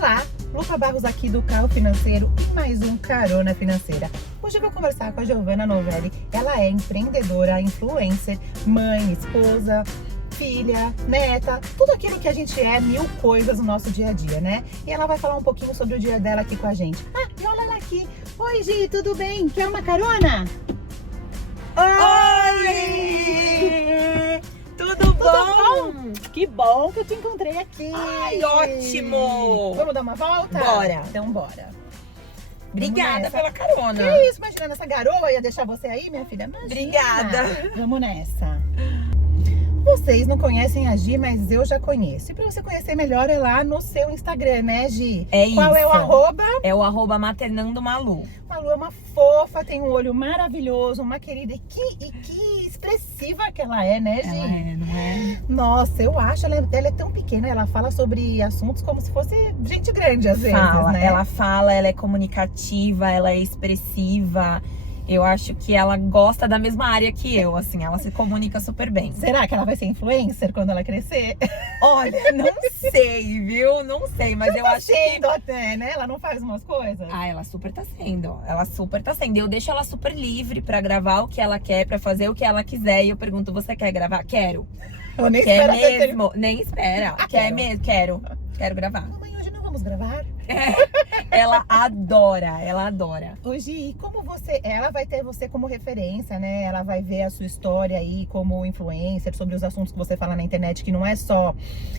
Olá, Luca Barros aqui do Carro Financeiro e mais um Carona Financeira. Hoje eu vou conversar com a Giovanna Novelli. Ela é empreendedora, influencer, mãe, esposa, filha, neta, tudo aquilo que a gente é, mil coisas no nosso dia a dia, né? E ela vai falar um pouquinho sobre o dia dela aqui com a gente. Ah, e olha ela aqui. Oi, Gi, tudo bem? Quer uma carona? Oi! Tudo bom? Que bom que eu te encontrei aqui. Ai, ótimo! Vamos dar uma volta? Bora. Então bora. Obrigada pela carona. Que isso, imagina, essa garoa ia deixar você aí, minha filha? Imagina. Obrigada. Vamos nessa. Vocês não conhecem a Gi, mas eu já conheço. E pra você conhecer melhor é lá no seu Instagram, né, Gi? É isso. Qual é o arroba? É o arroba maternando Malu. Malu é uma fofa, tem um olho maravilhoso, uma querida. E que expressiva que ela é, né, Gi? Ela é, não é? Nossa, eu acho, ela é tão pequena, ela fala sobre assuntos como se fosse gente grande, às vezes, né? Ela fala, ela é comunicativa, ela é expressiva. Eu acho que ela gosta da mesma área que eu, assim, ela se comunica super bem. Será que ela vai ser influencer quando ela crescer? Olha, não sei, viu? Não sei, mas eu acho que... até, né? Ela não faz umas coisas? Ah, ela super tá sendo. Ela super tá sendo. Eu deixo ela super livre pra gravar o que ela quer, pra fazer o que ela quiser. E eu pergunto, você quer gravar? Quero. Eu nem Quer espero até mesmo? Nem espera. Quer mesmo? Quero. Quero gravar. Mamãe, hoje não vamos gravar? Ela adora, ela adora. Hoje, e como ela vai ter você como referência, né? Ela vai ver a sua história aí como influencer, sobre os assuntos que você fala na internet, que não é só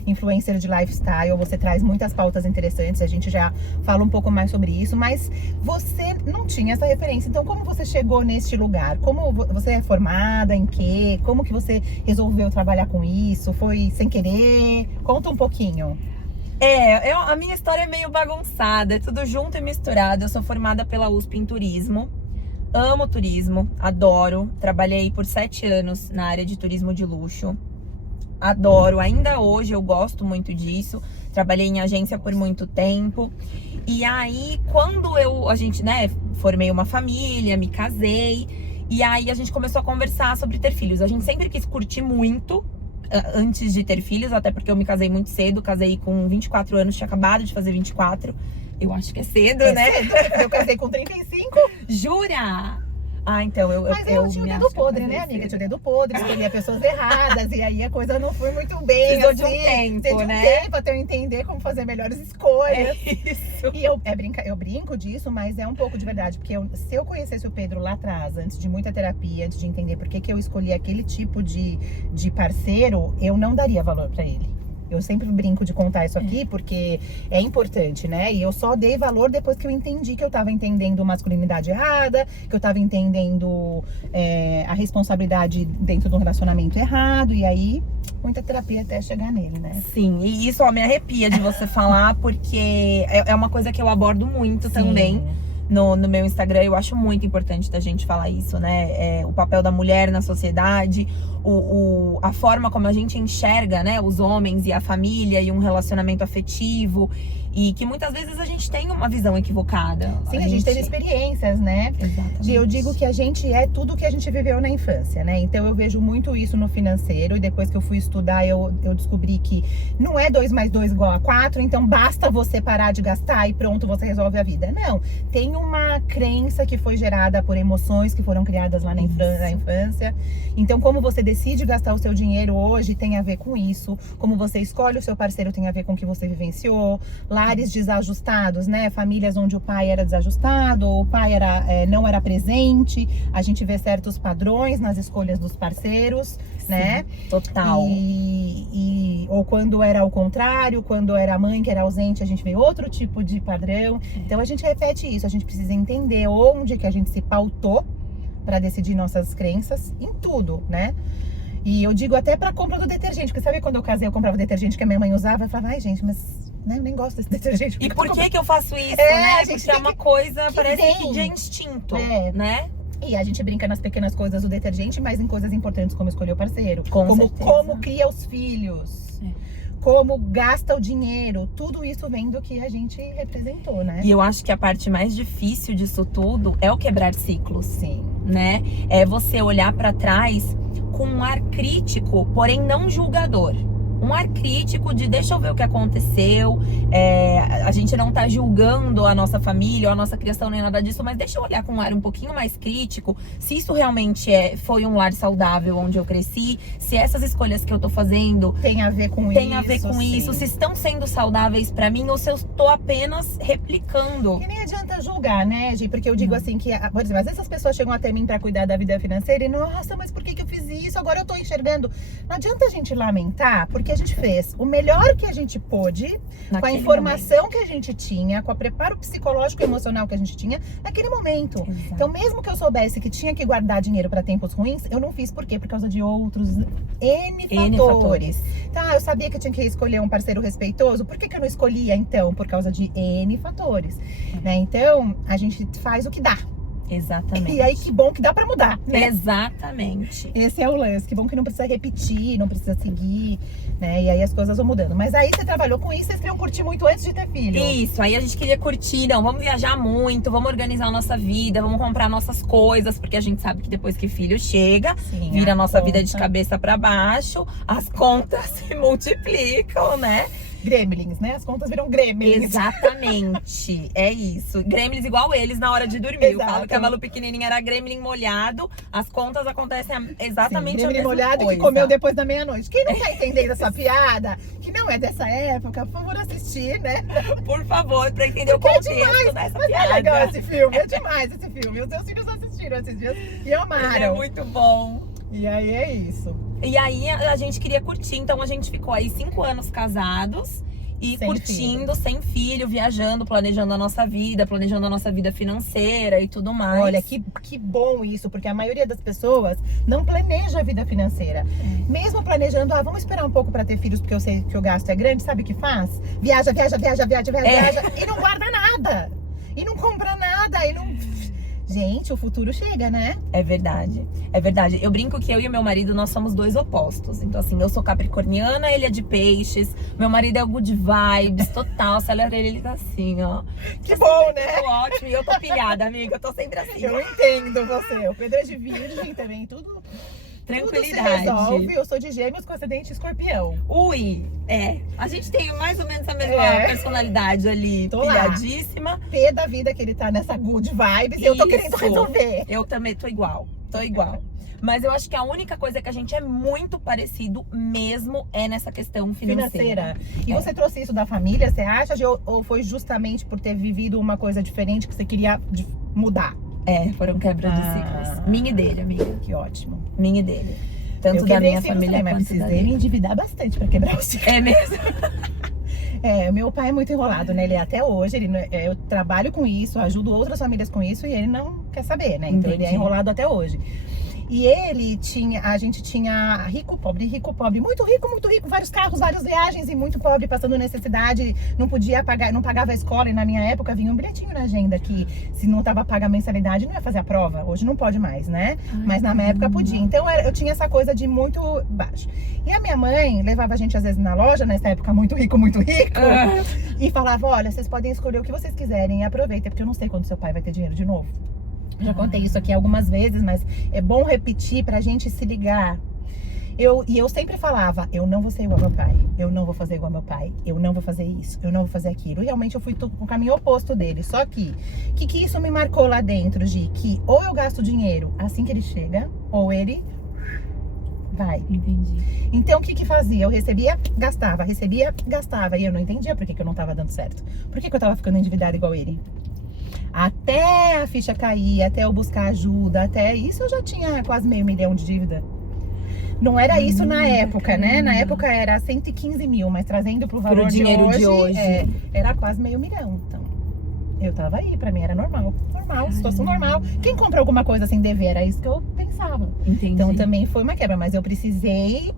influencer de lifestyle, você traz muitas pautas interessantes, a gente já fala um pouco mais sobre isso, mas você não tinha essa referência, então como você chegou neste lugar? Como você é formada, em quê? Como que você resolveu trabalhar com isso? Foi sem querer? Conta um pouquinho. A minha história é meio bagunçada, é tudo junto e misturado. Eu sou formada pela USP em turismo, amo turismo, adoro. Trabalhei por 7 anos na área de turismo de luxo, adoro. Ainda hoje eu gosto muito disso. Trabalhei em agência por muito tempo. E aí, quando a gente, né, formei uma família, me casei, e aí a gente começou a conversar sobre ter filhos. A gente sempre quis curtir muito antes de ter filhos, até porque eu me casei muito cedo, casei com 24 anos, tinha acabado de fazer 24. Eu acho que é cedo, né? Cedo, eu casei com 35. Jura? Ah, então Mas eu tinha o dedo podre, né, amiga? Tinha o dedo podre, escolhia pessoas erradas, e aí a coisa não foi muito bem. Precisou de um tempo, né? Tempo até eu entender como fazer melhores escolhas. É isso. E eu brinco disso, mas é um pouco de verdade, porque se eu conhecesse o Pedro lá atrás, antes de muita terapia, antes de entender por que eu escolhi aquele tipo de parceiro, eu não daria valor pra ele. Eu sempre brinco de contar isso aqui porque é importante, né? E eu só dei valor depois que eu entendi que eu tava entendendo masculinidade errada, que eu tava entendendo a responsabilidade dentro do relacionamento errado. E aí, muita terapia até chegar nele, né? Sim, e isso me arrepia de você falar, porque é uma coisa que eu abordo muito também. No meu Instagram, eu acho muito importante da gente falar isso, né? O papel da mulher na sociedade, a forma como a gente enxerga, né, os homens e a família e um relacionamento afetivo, e que muitas vezes a gente tem uma visão equivocada. Sim, a gente teve experiências, né? Exatamente. Eu digo que a gente é tudo que a gente viveu na infância, né? Então eu vejo muito isso no financeiro, e depois que eu fui estudar, eu descobri que não é 2 mais 2 igual a 4, então basta você parar de gastar e pronto, você resolve a vida. Não, tem uma crença que foi gerada por emoções que foram criadas lá na infância. Então como você decide gastar o seu dinheiro hoje tem a ver com isso, como você escolhe o seu parceiro tem a ver com o que você vivenciou. Lares desajustados, né? Famílias onde o pai era desajustado, o pai não era presente. A gente vê certos padrões nas escolhas dos parceiros, sim, né? Total. Ou quando era ao contrário, quando era a mãe que era ausente, a gente vê outro tipo de padrão. Então a gente repete isso, a gente precisa entender onde que a gente se pautou para decidir nossas crenças em tudo, né? E eu digo até pra compra do detergente, porque sabe quando eu casei, eu comprava detergente que a minha mãe usava, eu falava, ai gente, mas né, eu nem gosto desse detergente. E por que eu faço isso, né? Porque é uma coisa, que parece vem. que de instinto, né? E a gente brinca nas pequenas coisas do detergente, mas em coisas importantes, como escolher o parceiro. Como cria os filhos. Como gasta o dinheiro. Tudo isso vem do que a gente representou, né? E eu acho que a parte mais difícil disso tudo é o quebrar ciclos. Sim. Né? É você olhar pra trás com um ar crítico, porém não julgador. Um ar crítico de deixa eu ver o que aconteceu, a gente não tá julgando a nossa família ou a nossa criação nem nada disso, mas deixa eu olhar com um ar um pouquinho mais crítico, se isso realmente foi um lar saudável onde eu cresci, se essas escolhas que eu tô fazendo tem a ver com isso, se estão sendo saudáveis pra mim ou se eu tô apenas replicando. Que nem adianta julgar, né, Gi? Porque eu digo assim que, por exemplo, às vezes as pessoas chegam até mim pra cuidar da vida financeira e, nossa, mas por que eu fiz isso? Agora eu tô enxergando. Não adianta a gente lamentar, porque a gente fez o melhor que a gente pôde, com a informação que a gente tinha, com o preparo psicológico e emocional que a gente tinha naquele momento. Exato. Então, mesmo que eu soubesse que tinha que guardar dinheiro pra tempos ruins, eu não fiz. Por quê? Por causa de outros N fatores. Então, eu sabia que eu tinha que escolher um parceiro respeitoso. Por que eu não escolhia, então? Por causa de N fatores. Né? Então, a gente faz o que dá. Exatamente. E aí, que bom que dá pra mudar, né? Exatamente. Esse é o lance. Que bom que não precisa repetir, não precisa seguir, né? E aí as coisas vão mudando. Mas aí você trabalhou com isso, vocês queriam curtir muito antes de ter filho. Isso, aí a gente queria curtir, não, vamos viajar muito, vamos organizar a nossa vida, vamos comprar nossas coisas, porque a gente sabe que depois que filho chega, Sim, vira a nossa vida de cabeça pra baixo, as contas se multiplicam, né? Gremlins, né? As contas viram gremlins. Exatamente, é isso. Gremlins igual eles na hora de dormir. Exato. Eu falo que a Malu pequenininha era gremlin molhado, as contas acontecem exatamente Sim, a mesma molhado coisa. que comeu depois da meia-noite. Quem não tá entendendo essa piada, que não é dessa época, por favor, assistir, né? Por favor, pra entender Porque o contexto dessa mas piada. é legal esse filme, é demais esse filme. Os meus filhos assistiram esses dias e amaram. Ele é muito bom. E aí é isso. E aí a gente queria curtir, então a gente ficou aí 5 anos casados e Sem curtindo, sem filho, viajando, planejando a nossa vida financeira e tudo mais. Olha, que bom isso, porque a maioria das pessoas não planeja a vida financeira. Mesmo planejando, vamos esperar um pouco pra ter filhos, porque eu sei que o gasto é grande, sabe o que faz? Viaja e não guarda nada. E não compra nada, e não... Gente, o futuro chega, né? É verdade, é verdade. Eu brinco que eu e o meu marido, nós somos dois opostos. Então assim, eu sou capricorniana, ele é de peixes. Meu marido é o good vibes, total. Se olha pra ele tá assim, ó. Que bom, né? Ótimo, e eu tô pilhada, amiga, eu tô sempre assim. Eu entendo você. O Pedro é de virgem também, tudo... Tranquilidade. Tudo se resolve. Eu sou de gêmeos com ascendente escorpião. Ui, a gente tem mais ou menos a mesma personalidade ali, Tô lá. pilhadíssima. Pé da vida que ele tá nessa good vibes e eu tô querendo Isso. resolver. Eu também tô igual. Mas eu acho que a única coisa que a gente é muito parecido mesmo é nessa questão financeira. E você trouxe isso da família, você acha? Ou foi justamente por ter vivido uma coisa diferente que você queria mudar? Foram quebras de ciclos. Minha e dele, amiga. Que ótimo. Minha e dele. Tanto Eu da minha ciclos família também, mas quanto da precisei me dele. endividar bastante pra quebrar o ciclo. É mesmo? Meu pai é muito enrolado, né? Ele é até hoje, eu trabalho com isso, ajudo outras famílias com isso e ele não quer saber, né? Então ele é enrolado até hoje. E a gente tinha rico, pobre, muito rico, vários carros, várias viagens e muito pobre, passando necessidade, não podia pagar, não pagava a escola e na minha época vinha um bilhetinho na agenda que se não tava paga a mensalidade não ia fazer a prova, hoje não pode mais, né? Mas na minha época podia, então eu tinha essa coisa de muito baixo. E a minha mãe levava a gente às vezes na loja, nessa época muito rico, e falava, olha, vocês podem escolher o que vocês quiserem e aproveita, porque eu não sei quando seu pai vai ter dinheiro de novo. Já contei isso aqui algumas vezes, mas é bom repetir pra gente se ligar. Eu sempre falava, eu não vou ser igual ao meu pai, eu não vou fazer igual ao meu pai, eu não vou fazer isso, eu não vou fazer aquilo. Realmente eu fui o caminho oposto dele. Só que, que isso me marcou lá dentro, de que ou eu gasto dinheiro assim que ele chega, ou ele vai. Entendi. Então o que fazia? Eu recebia, gastava, e eu não entendia por que eu não tava dando certo. Por que eu tava ficando endividada igual ele? Até a ficha cair, até eu buscar ajuda, até isso eu já tinha quase meio milhão de dívida. Não era isso na época, né? Na época era 115 mil, mas trazendo pro valor dinheiro de hoje. Era quase meio milhão. Então, eu tava aí, pra mim era normal, situação normal. Quem compra alguma coisa sem dever, era isso que eu pensava. Entendi. Então também foi uma quebra, mas eu precisei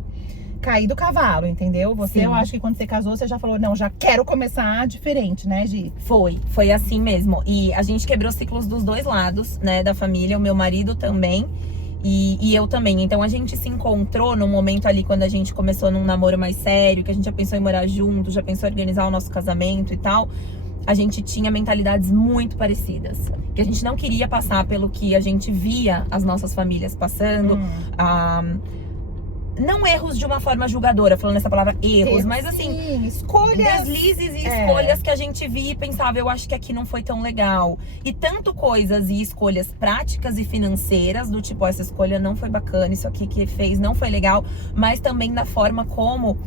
cair do cavalo, entendeu? Você, Sim. Eu acho que quando você casou, você já falou, não, já quero começar diferente, né, Gi? Foi assim mesmo. E a gente quebrou ciclos dos dois lados, né, da família, o meu marido também e eu também. Então a gente se encontrou num momento ali quando a gente começou num namoro mais sério, que a gente já pensou em morar junto, já pensou em organizar o nosso casamento e tal. A gente tinha mentalidades muito parecidas. Que a gente não queria passar pelo que a gente via as nossas famílias passando. não erros de uma forma julgadora, falando essa palavra erros, mas assim, sim, escolhas. deslizes e escolhas que a gente via e pensava, eu acho que aqui não foi tão legal. E tanto coisas e escolhas práticas e financeiras, do tipo, essa escolha não foi bacana, isso aqui que fez não foi legal, mas também da forma como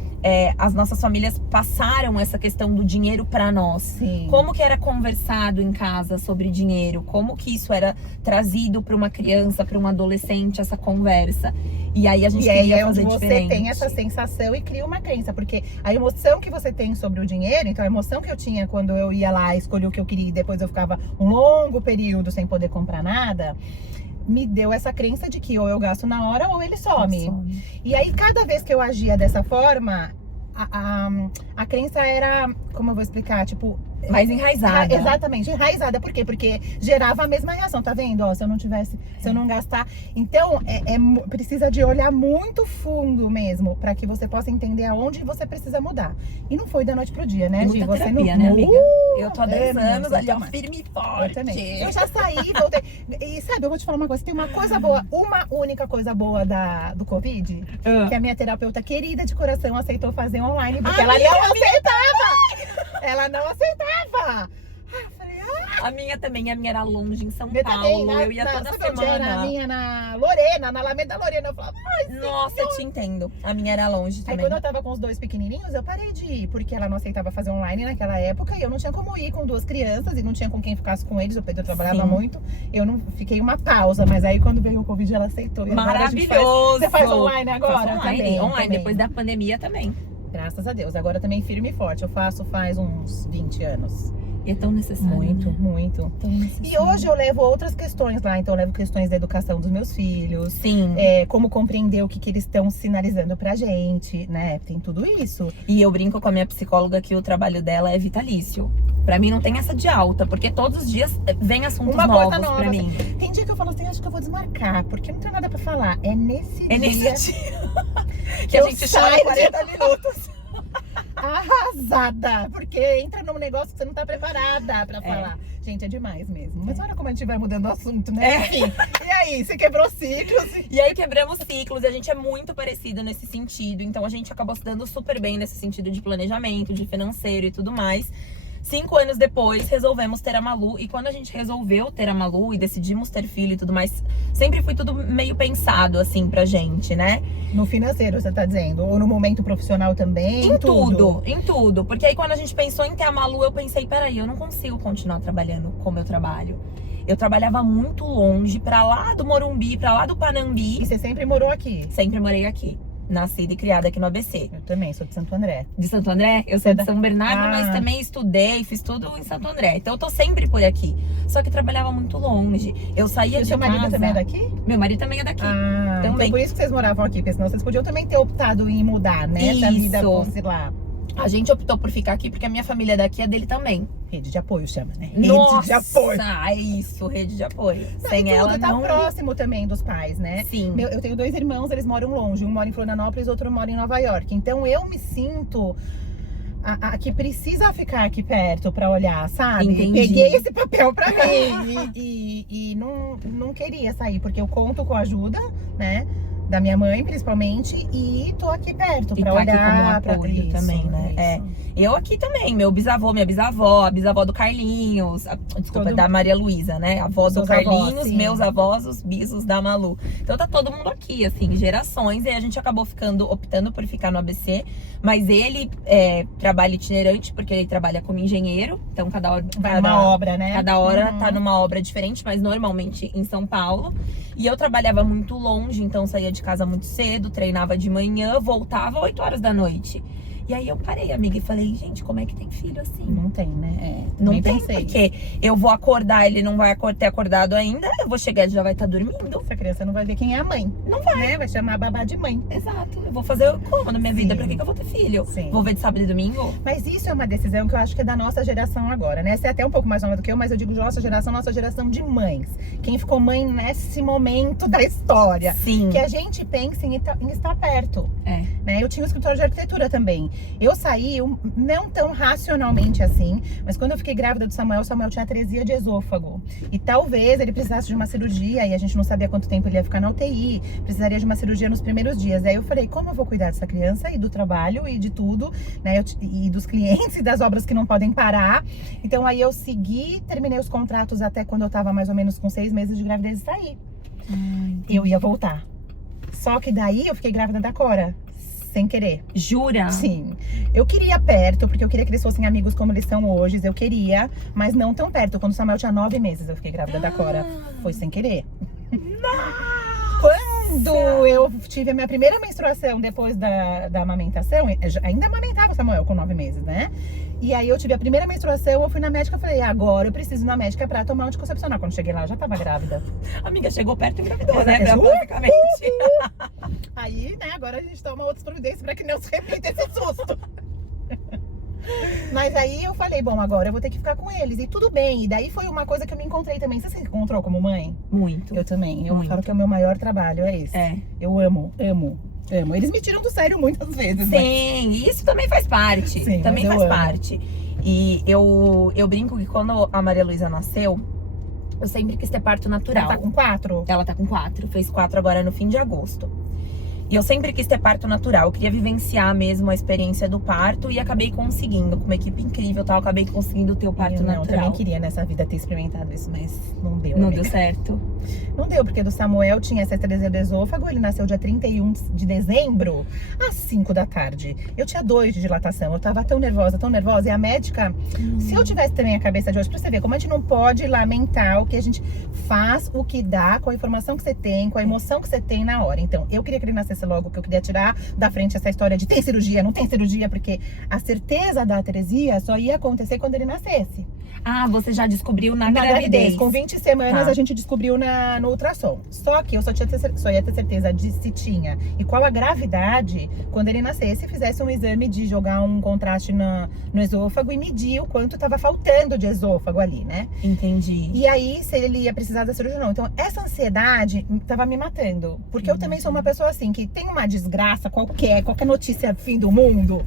as nossas famílias passaram essa questão do dinheiro pra nós. Sim. Como que era conversado em casa sobre dinheiro, como que isso era trazido pra uma criança, pra um adolescente, essa conversa. E aí a gente queria fazer você diferente. tem essa sensação e cria uma crença, porque a emoção que você tem sobre o dinheiro, então a emoção que eu tinha quando eu ia lá, escolhi o que eu queria e depois eu ficava um longo período sem poder comprar nada, me deu essa crença de que ou eu gasto na hora ou ele some. E aí cada vez que eu agia dessa forma, a crença era, como eu vou explicar, tipo... mais enraizada. Exatamente, enraizada. Por quê? Porque gerava a mesma reação, tá vendo? Ó, se eu não tivesse, se eu não gastar. Então, precisa de olhar muito fundo mesmo, pra que você possa entender aonde você precisa mudar. E não foi da noite pro dia, né, Gi? Muita Você terapia, não... né, amiga? Eu tô há 10 anos ali, ó, também. firme e Eu forte. também. Eu já saí, voltei. E sabe, eu vou te falar uma coisa. Tem uma coisa boa, uma única coisa boa do Covid, que a minha terapeuta querida de coração aceitou fazer online, porque ela não aceitava! Ela não aceitava! A minha também, a minha era longe em São Eu Paulo. também, Eu ia toda sabe onde era? A semana. minha na Lorena, na Alameda Lorena. Eu falava, Nossa, eu te entendo. A minha era longe Aí também. quando eu tava com os dois pequenininhos, eu parei de ir, porque ela não aceitava fazer online naquela época e eu não tinha como ir com duas crianças e não tinha com quem ficasse com eles. O Pedro trabalhava Sim. muito, eu não fiquei uma pausa, mas aí quando veio o Covid ela aceitou. E agora a gente Maravilhoso! você faz online agora? Faço online, Também, online, também. depois da pandemia também. Graças a Deus, agora também firme e forte. Eu faço faz uns 20 anos. E é tão necessário. Muito, né? muito. Tão necessário. E hoje eu levo outras questões lá, então eu levo questões da educação dos meus filhos. Sim. Como compreender o que eles estão sinalizando pra gente, né? Tem tudo isso. E eu brinco com a minha psicóloga que o trabalho dela é vitalício. Pra mim não tem essa de alta, porque todos os dias vem assuntos Uma novos coisa nova, pra mim. Tem dia que eu falo assim, acho que eu vou desmarcar, porque não tem nada pra falar. É nesse É dia nesse dia que a eu gente saio chora 40 minutos. arrasada, porque entra num negócio que você não tá preparada pra falar. Gente, é demais mesmo. Mas olha como a gente vai mudando o assunto, né? Enfim, e aí, você quebrou ciclos? E aí quebramos ciclos e a gente é muito parecido nesse sentido. Então a gente acabou se dando super bem nesse sentido de planejamento, de financeiro e tudo mais. 5 anos depois, resolvemos ter a Malu. E quando a gente resolveu ter a Malu e decidimos ter filho e tudo mais, sempre foi tudo meio pensado, assim, pra gente, né? No financeiro, você tá dizendo? Ou no momento profissional também? Em tudo. Porque aí quando a gente pensou em ter a Malu, eu pensei, peraí, eu não consigo continuar trabalhando como eu trabalho. Eu trabalhava muito longe, pra lá do Morumbi, pra lá do Panambi. E você sempre morou aqui? Sempre morei aqui. Nascida e criada aqui no ABC. Eu também, sou de Santo André. De Santo André? Eu sou de São Bernardo, mas também estudei, fiz tudo em Santo André. Então eu tô sempre por aqui. Só que trabalhava muito longe. Eu saía de seu casa... marido também é daqui? Meu marido também é daqui. Então também. por isso que vocês moravam aqui, porque senão vocês podiam também ter optado em mudar, né? Se a vida Isso. fosse lá. A gente optou por ficar aqui porque a minha família é daqui, a dele também. Rede de apoio chama, né? Rede Nossa, de apoio. é isso, rede de apoio. Não, Sem e tudo, ela tá não... próximo também dos pais, né? Sim. Eu tenho 2 irmãos, eles moram longe. Um mora em Florianópolis, outro mora em Nova York. Então eu me sinto a que precisa ficar aqui perto pra olhar, sabe? Entendi. Peguei esse papel pra mim e não queria sair, porque eu conto com a ajuda, né? Da minha mãe, principalmente, e tô aqui perto E pra tá olhar aqui como apoio isso, também, né? Eu aqui também, meu bisavô, minha bisavó, a bisavó do Carlinhos, desculpa, da Maria Luísa, né? A avó do Seus Carlinhos, avós, sim. meus avós, os bisos da Malu. Então tá todo mundo aqui, assim, gerações. E a gente acabou optando por ficar no ABC. Mas ele trabalha itinerante, porque ele trabalha como engenheiro. Então cada hora... Vai numa obra, né? Cada hora tá numa obra diferente, mas normalmente em São Paulo. E eu trabalhava muito longe, então saía de casa muito cedo, treinava de manhã, voltava 8 horas da noite. E aí eu parei, amiga, e falei, gente, como é que tem filho assim? Não tem, né? Não tem, pensei. porque eu vou acordar, ele não vai ter acordado ainda, eu vou chegar, ele já vai estar dormindo. Essa criança não vai ver quem é a mãe. Não vai. Né? Vai chamar a babá de mãe. Exato. Eu vou fazer como na minha vida? Sim. Pra que eu vou ter filho? Sim. Vou ver de sábado e domingo? Mas isso é uma decisão que eu acho que é da nossa geração agora, né? Você é até um pouco mais nova do que eu, mas eu digo nossa geração de mães. Quem ficou mãe nesse momento da história. Sim. Que a gente pensa em estar perto. É. Né? Eu tinha um escritório de arquitetura também. Eu saí não tão racionalmente assim, mas quando eu fiquei grávida do Samuel, o Samuel tinha atresia de esôfago. E talvez ele precisasse de uma cirurgia, e a gente não sabia quanto tempo ele ia ficar na UTI, precisaria de uma cirurgia nos primeiros dias. Aí eu falei, como eu vou cuidar dessa criança e do trabalho e de tudo, né? E dos clientes e das obras que não podem parar. Então aí eu segui, terminei os contratos até quando eu tava mais ou menos com 6 meses de gravidez e saí. Eu ia voltar. Só que daí eu fiquei grávida da Cora, sem querer. Jura? Sim. Eu queria perto, porque eu queria que eles fossem amigos como eles são hoje. Eu queria, mas não tão perto. Quando o Samuel tinha 9 meses, eu fiquei grávida da Cora. Foi sem querer. Quando eu tive a minha primeira menstruação depois da amamentação, eu ainda amamentava o Samuel com 9 meses, né? E aí eu tive a primeira menstruação, eu fui na médica e falei, agora eu preciso ir na médica pra tomar anticoncepcional. Quando cheguei lá, eu já tava grávida. Amiga, chegou perto e engravidou, né? Basicamente. Basicamente. Aí, né, agora a gente toma outras providências pra que não se repita esse susto. Mas aí eu falei, bom, agora eu vou ter que ficar com eles. E tudo bem. E daí foi uma coisa que eu me encontrei também. Você se encontrou como mãe? Muito. Eu também. Eu Muito. falo que é o meu maior trabalho, é esse. É. Eu amo. Eles me tiram do sério muitas vezes. Sim, e isso também faz parte. Sim, também mas eu faz amo. parte. E eu brinco que quando a Maria Luísa nasceu, eu sempre quis ter parto natural. Ela tá com 4? Ela tá com 4, fez 4 agora no fim de agosto. E eu sempre quis ter parto natural, eu queria vivenciar mesmo a experiência do parto e acabei conseguindo, com uma equipe incrível e tal, acabei conseguindo ter o parto Eu natural. também queria nessa vida ter experimentado isso, mas não deu. Não amiga. deu certo. Não deu, porque do Samuel tinha essa atresia do esôfago, ele nasceu dia 31 de dezembro, às 5 da tarde. Eu tinha 2 de dilatação, eu tava tão nervosa, e a médica, se eu tivesse também a cabeça de hoje, pra você ver como a gente não pode lamentar o que a gente faz, o que dá, com a informação que você tem, com a emoção que você tem na hora. Então, eu queria que ele nascesse logo, que eu queria tirar da frente essa história de tem cirurgia, não tem cirurgia, porque a certeza da atresia só ia acontecer quando ele nascesse. Ah, você já descobriu na gravidez. Com 20 semanas Tá. a gente descobriu no ultrassom. Só que eu só ia ter certeza de se tinha e qual a gravidade quando ele nascesse e fizesse um exame de jogar um contraste no esôfago e medir o quanto estava faltando de esôfago ali, né? Entendi. E aí, se ele ia precisar da cirurgia ou não. Então, essa ansiedade tava me matando. Porque eu também sou uma pessoa assim, que tem uma desgraça qualquer notícia fim do mundo,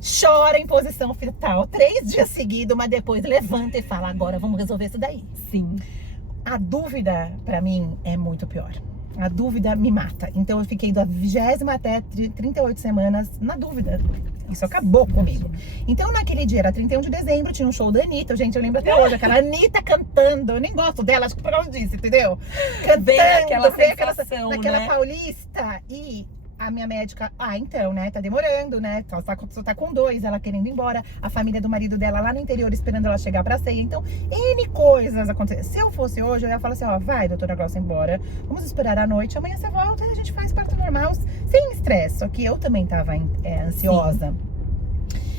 chora em posição fetal 3 dias seguidos, mas depois levanta e fala, agora vamos resolver isso daí. Sim. A dúvida, pra mim, é muito pior. A dúvida me mata. Então eu fiquei da 20ª até 38 semanas na dúvida. Isso acabou comigo. Então naquele dia, era 31 de dezembro, tinha um show da Anitta. Gente, eu lembro até hoje, aquela Anitta cantando. Eu nem gosto dela, acho que por causa disso, entendeu? Cantando, Vem aquela sensação, naquela né? Paulista. E a minha médica, então, né, tá demorando, né, só tá com 2, ela querendo ir embora, a família do marido dela lá no interior esperando ela chegar pra ceia, então, N coisas acontecem. Se eu fosse hoje, eu ia falar assim, ó, vai, doutora Glaucia, embora, vamos esperar a noite, amanhã você volta e a gente faz parto normal, sem estresse, só que eu também tava ansiosa. Sim.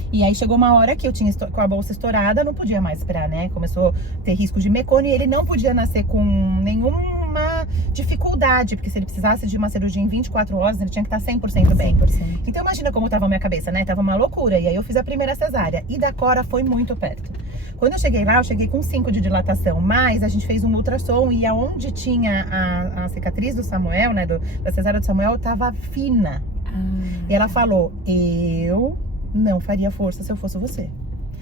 E aí chegou uma hora que eu tinha com a bolsa estourada, não podia mais esperar, né? Começou a ter risco de mecônio e ele não podia nascer com nenhuma dificuldade, porque se ele precisasse de uma cirurgia em 24 horas, ele tinha que estar 100% bem. 100%. Então imagina como tava a minha cabeça, né? Tava uma loucura. E aí eu fiz a primeira cesárea. E da Cora foi muito perto. Quando eu cheguei lá, eu cheguei com 5 de dilatação, mas a gente fez um ultrassom e aonde tinha a cicatriz do Samuel, né? Da cesárea do Samuel, tava fina. E ela falou, eu não faria força se eu fosse você.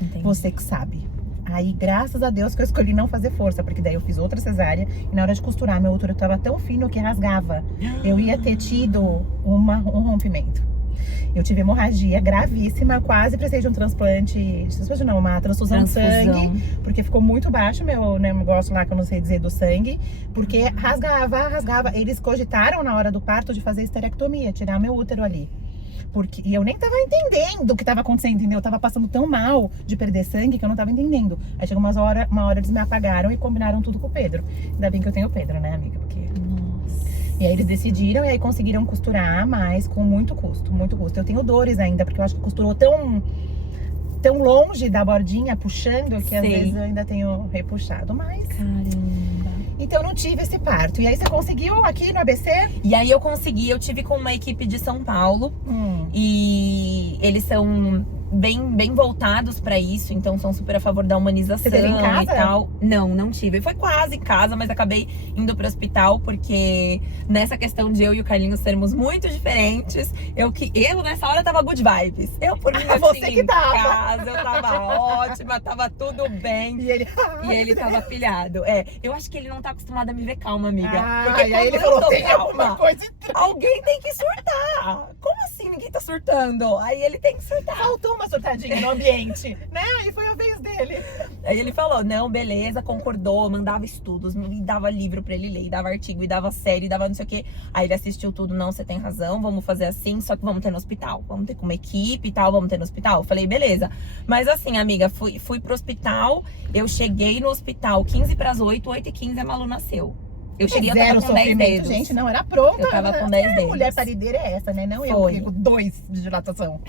Entendi. Você que sabe. Aí, graças a Deus que eu escolhi não fazer força, porque daí eu fiz outra cesárea e na hora de costurar, meu útero tava tão fino que rasgava. Eu ia ter tido um rompimento. Eu tive hemorragia gravíssima, quase precisei de um transplante, uma transfusão de sangue, porque ficou muito baixo meu negócio lá, que eu não sei dizer, do sangue, porque rasgava. Eles cogitaram na hora do parto de fazer esterectomia, tirar meu útero ali. E eu nem tava entendendo o que tava acontecendo, entendeu? Eu tava passando tão mal de perder sangue que eu não tava entendendo. Aí chegou uma hora eles me apagaram e combinaram tudo com o Pedro. Ainda bem que eu tenho o Pedro, né, amiga? Porque... Nossa. E aí eles decidiram e aí conseguiram costurar, mas com muito custo, muito custo. Eu tenho dores ainda, porque eu acho que costurou tão longe da bordinha, puxando, que às vezes eu ainda tenho repuxado, mas... Caramba. Então eu não tive esse parto. E aí você conseguiu aqui no ABC? E aí eu consegui, eu tive com uma equipe de São Paulo. E eles são bem voltados pra isso, então são super a favor da humanização. Você teve em casa? E tal. Não tive. Foi quase em casa, mas acabei indo pro hospital, porque nessa questão de eu e o Carlinhos sermos muito diferentes, eu nessa hora tava good vibes. Eu, por mim, eu Você tinha que em tava. casa, eu tava ótima, tava tudo bem. E ele... E ele tava pilhado. Eu acho que ele não tá acostumado a me ver calma, amiga. E aí ele falou, tem alguma coisa estranha. Alguém tem que surtar. Como assim ninguém tá surtando? Aí ele tem que surtar. Faltou uma surtadinha no ambiente, né? Aí foi a vez dele. Aí ele falou, não, beleza, concordou, mandava estudos, me dava livro pra ele ler, dava artigo, e dava série, dava não sei o quê. Aí ele assistiu tudo, não, você tem razão, vamos fazer assim, só que vamos ter no hospital. Vamos ter com uma equipe e tal, vamos ter no hospital. Eu falei, beleza. Mas assim, amiga, fui pro hospital, eu cheguei no hospital 15 para as 8, 8h15 a Malu nasceu. Eu cheguei, eu tava com 10 dedos. Gente, não era pronta. Eu tava com 10 dedos. Mulher parideira é essa, né? Não Foi. eu com 2 de dilatação.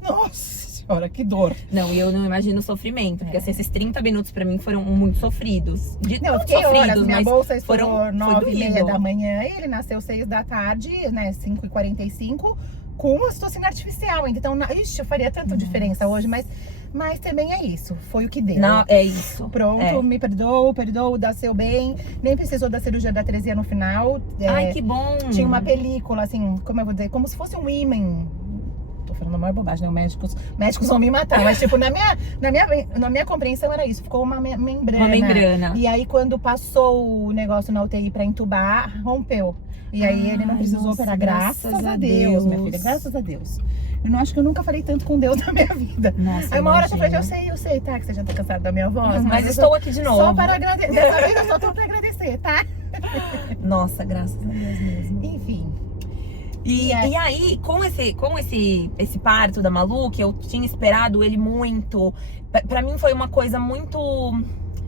Nossa senhora, que dor. Não, e eu não imagino o sofrimento, porque assim, esses 30 minutos pra mim foram muito sofridos. Não, eu muito fiquei sofridos, horas, minha mas bolsa estourou foi 9h30 doído. da manhã, ele nasceu 6 da tarde, né, 5h45, com ocitocina artificial. Então, ixi, eu faria tanta diferença hoje, mas também é isso, foi o que deu. Não, é isso. Pronto, me perdoou, nasceu bem, nem precisou da cirurgia da atresia no final. Ai, que bom! Tinha uma película, assim, como eu vou dizer, como se fosse um ímã. Tô falando a maior bobagem, né? Médicos vão me matar, mas tipo, na minha compreensão era isso, ficou uma membrana. Uma membrana. E aí quando passou o negócio na UTI pra entubar, rompeu. E aí ele não precisou operar, graças a Deus, minha filha, graças a Deus. Eu não acho que eu nunca falei tanto com Deus na minha vida. Nossa, aí uma hora eu falei, imagino. eu sei, tá? Que você já tá cansado da minha voz. Mas estou aqui de novo. Só para agradecer. Dessa vez eu só tô pra agradecer, tá? Nossa, graças a Deus mesmo. Enfim. E aí, com esse parto da Malu, que eu tinha esperado ele muito, pra mim foi uma coisa muito...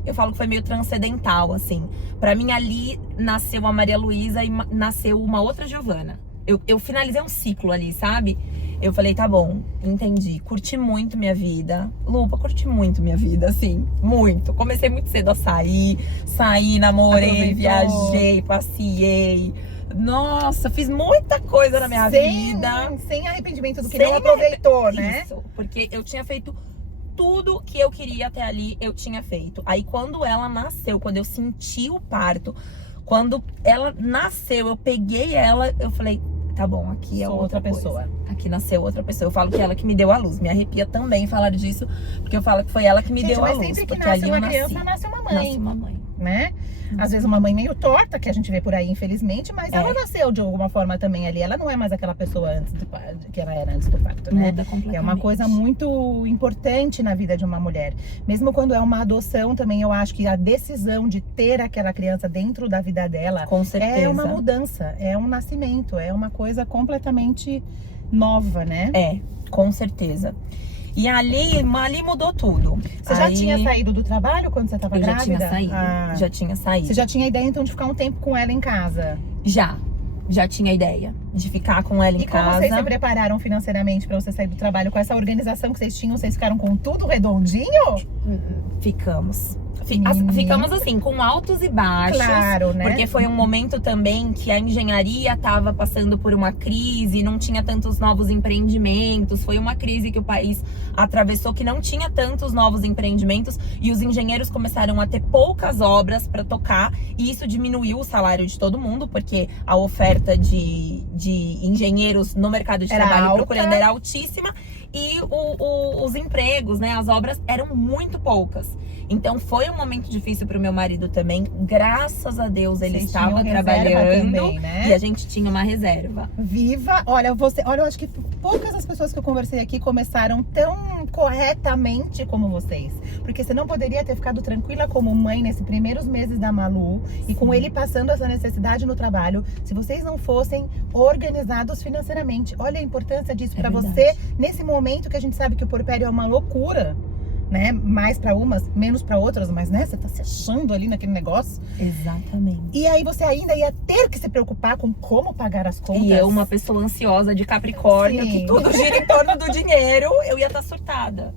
Eu falo que foi meio transcendental, assim. Pra mim, ali nasceu a Maria Luísa e nasceu uma outra Giovana. Eu finalizei um ciclo ali, sabe? Eu falei, tá bom, entendi. Curti muito minha vida. Lupa, curti muito minha vida, assim, muito. Comecei muito cedo a sair, namorei, viajei, passeei. Nossa, fiz muita coisa na minha vida. Sem arrependimento do que não aproveitou, né? Isso, porque eu tinha feito tudo que eu queria até ali, eu tinha feito. Aí quando ela nasceu, quando eu senti o parto, quando ela nasceu, eu peguei ela, eu falei, tá bom, aqui é outra pessoa. Aqui nasceu outra pessoa. Eu falo que é ela que me deu a luz. Me arrepia também falar disso, porque eu falo que foi ela que me deu a luz. Mas sempre que porque nasce ali uma eu criança, nasce uma mãe. Nasce uma mãe. Né? Às vezes uma mãe meio torta, que a gente vê por aí, infelizmente, mas ela nasceu de alguma forma também ali. Ela não é mais aquela pessoa antes do parto, que ela era antes do parto, né? Muda completamente. É uma coisa muito importante na vida de uma mulher. Mesmo quando é uma adoção também, eu acho que a decisão de ter aquela criança dentro da vida dela Com certeza. é uma mudança, é um nascimento, é uma coisa completamente nova, né? É, com certeza. E ali mudou tudo. Você já tinha saído do trabalho quando você estava grávida? Já tinha saído, já tinha saído. Você já tinha ideia então de ficar um tempo com ela em casa? Já tinha ideia de ficar com ela em casa. E como vocês se prepararam financeiramente pra você sair do trabalho? Com essa organização que vocês tinham, vocês ficaram com tudo redondinho? Ficamos assim, com altos e baixos. Claro, né? Porque foi um momento também que a engenharia estava passando por uma crise, não tinha tantos novos empreendimentos. Foi uma crise que o país atravessou, que não tinha tantos novos empreendimentos. E os engenheiros começaram a ter poucas obras para tocar. E isso diminuiu o salário de todo mundo, porque a oferta de engenheiros no mercado de trabalho procurando era altíssima. E os empregos, né, as obras eram muito poucas. Então foi um momento difícil pro meu marido também. Graças a Deus ele estava trabalhando também, né? E a gente tinha uma reserva. Viva! Olha, eu acho que poucas as pessoas que eu conversei aqui começaram tão corretamente como vocês. Porque você não poderia ter ficado tranquila como mãe nesses primeiros meses da Malu. Sim. E com ele passando essa necessidade no trabalho, se vocês não fossem organizados financeiramente. Olha a importância disso pra você nesse momento que a gente sabe que o puerpério é uma loucura. Né? Mais pra umas, menos pra outras, mas né? Você tá se achando ali naquele negócio. Exatamente. E aí você ainda ia ter que se preocupar com como pagar as contas. E eu, uma pessoa ansiosa de Capricórnio, Sim. que tudo gira em torno do dinheiro, eu ia estar surtada.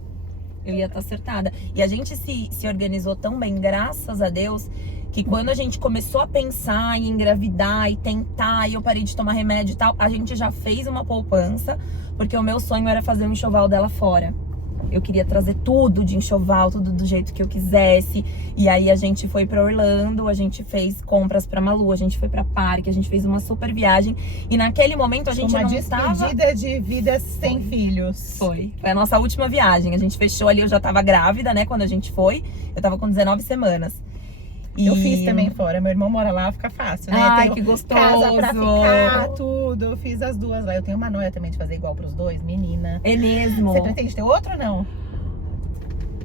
E a gente se organizou tão bem, graças a Deus, que quando a gente começou a pensar em engravidar e tentar, e eu parei de tomar remédio e tal, a gente já fez uma poupança, porque o meu sonho era fazer um enxoval dela fora. Eu queria trazer tudo de enxoval, tudo do jeito que eu quisesse. E aí a gente foi pra Orlando, a gente fez compras pra Malu, a gente foi pra parque, a gente fez uma super viagem. E naquele momento a gente uma não despedida de vidas sem filhos. Foi a nossa última viagem. A gente fechou ali, eu já tava grávida, né, quando a gente foi. Eu tava com 19 semanas. Eu fiz também fora, meu irmão mora lá, fica fácil, né? Ai, Tenho que gostoso! casa pra ficar, tudo. Eu fiz as duas lá. Eu tenho uma noia também de fazer igual pros dois, menina. É mesmo? Você pretende ter outro ou não?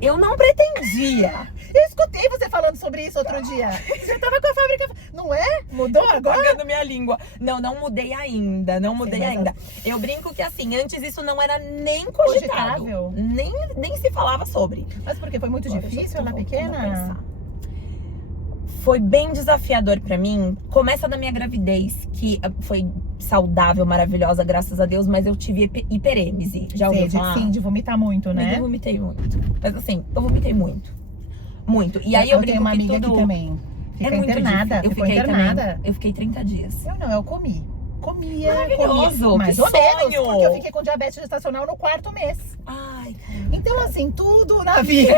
Eu não pretendia. Eu escutei você falando sobre isso outro dia. Você tava com a fábrica... Não é? Mudou agora? Pagando minha língua. Não mudei ainda, não mudei mas ainda. Eu brinco que assim, antes isso não era nem cogitado. Cogitável. Nem se falava sobre. Mas porque foi muito Agora eu já difícil tô ela voltando a pequena? pensar. Foi bem desafiador pra mim. Começa da minha gravidez, que foi saudável, maravilhosa, graças a Deus, mas eu tive hiperêmese. Já ouviu falar? Sim, de vomitar muito, Mas né? eu vomitei muito. Mas assim, eu vomitei muito. Muito. E aí eu brinco tenho uma que amiga tudo... aqui também. Fica muito internada. difícil. Ficou internada. Também. Eu fiquei 30 dias. Eu não, eu comi. Comia. Maravilhoso, Mais que ou menos, sonho! porque eu fiquei com diabetes gestacional no 4º mês. Ai, caramba. Então, assim, tudo na vida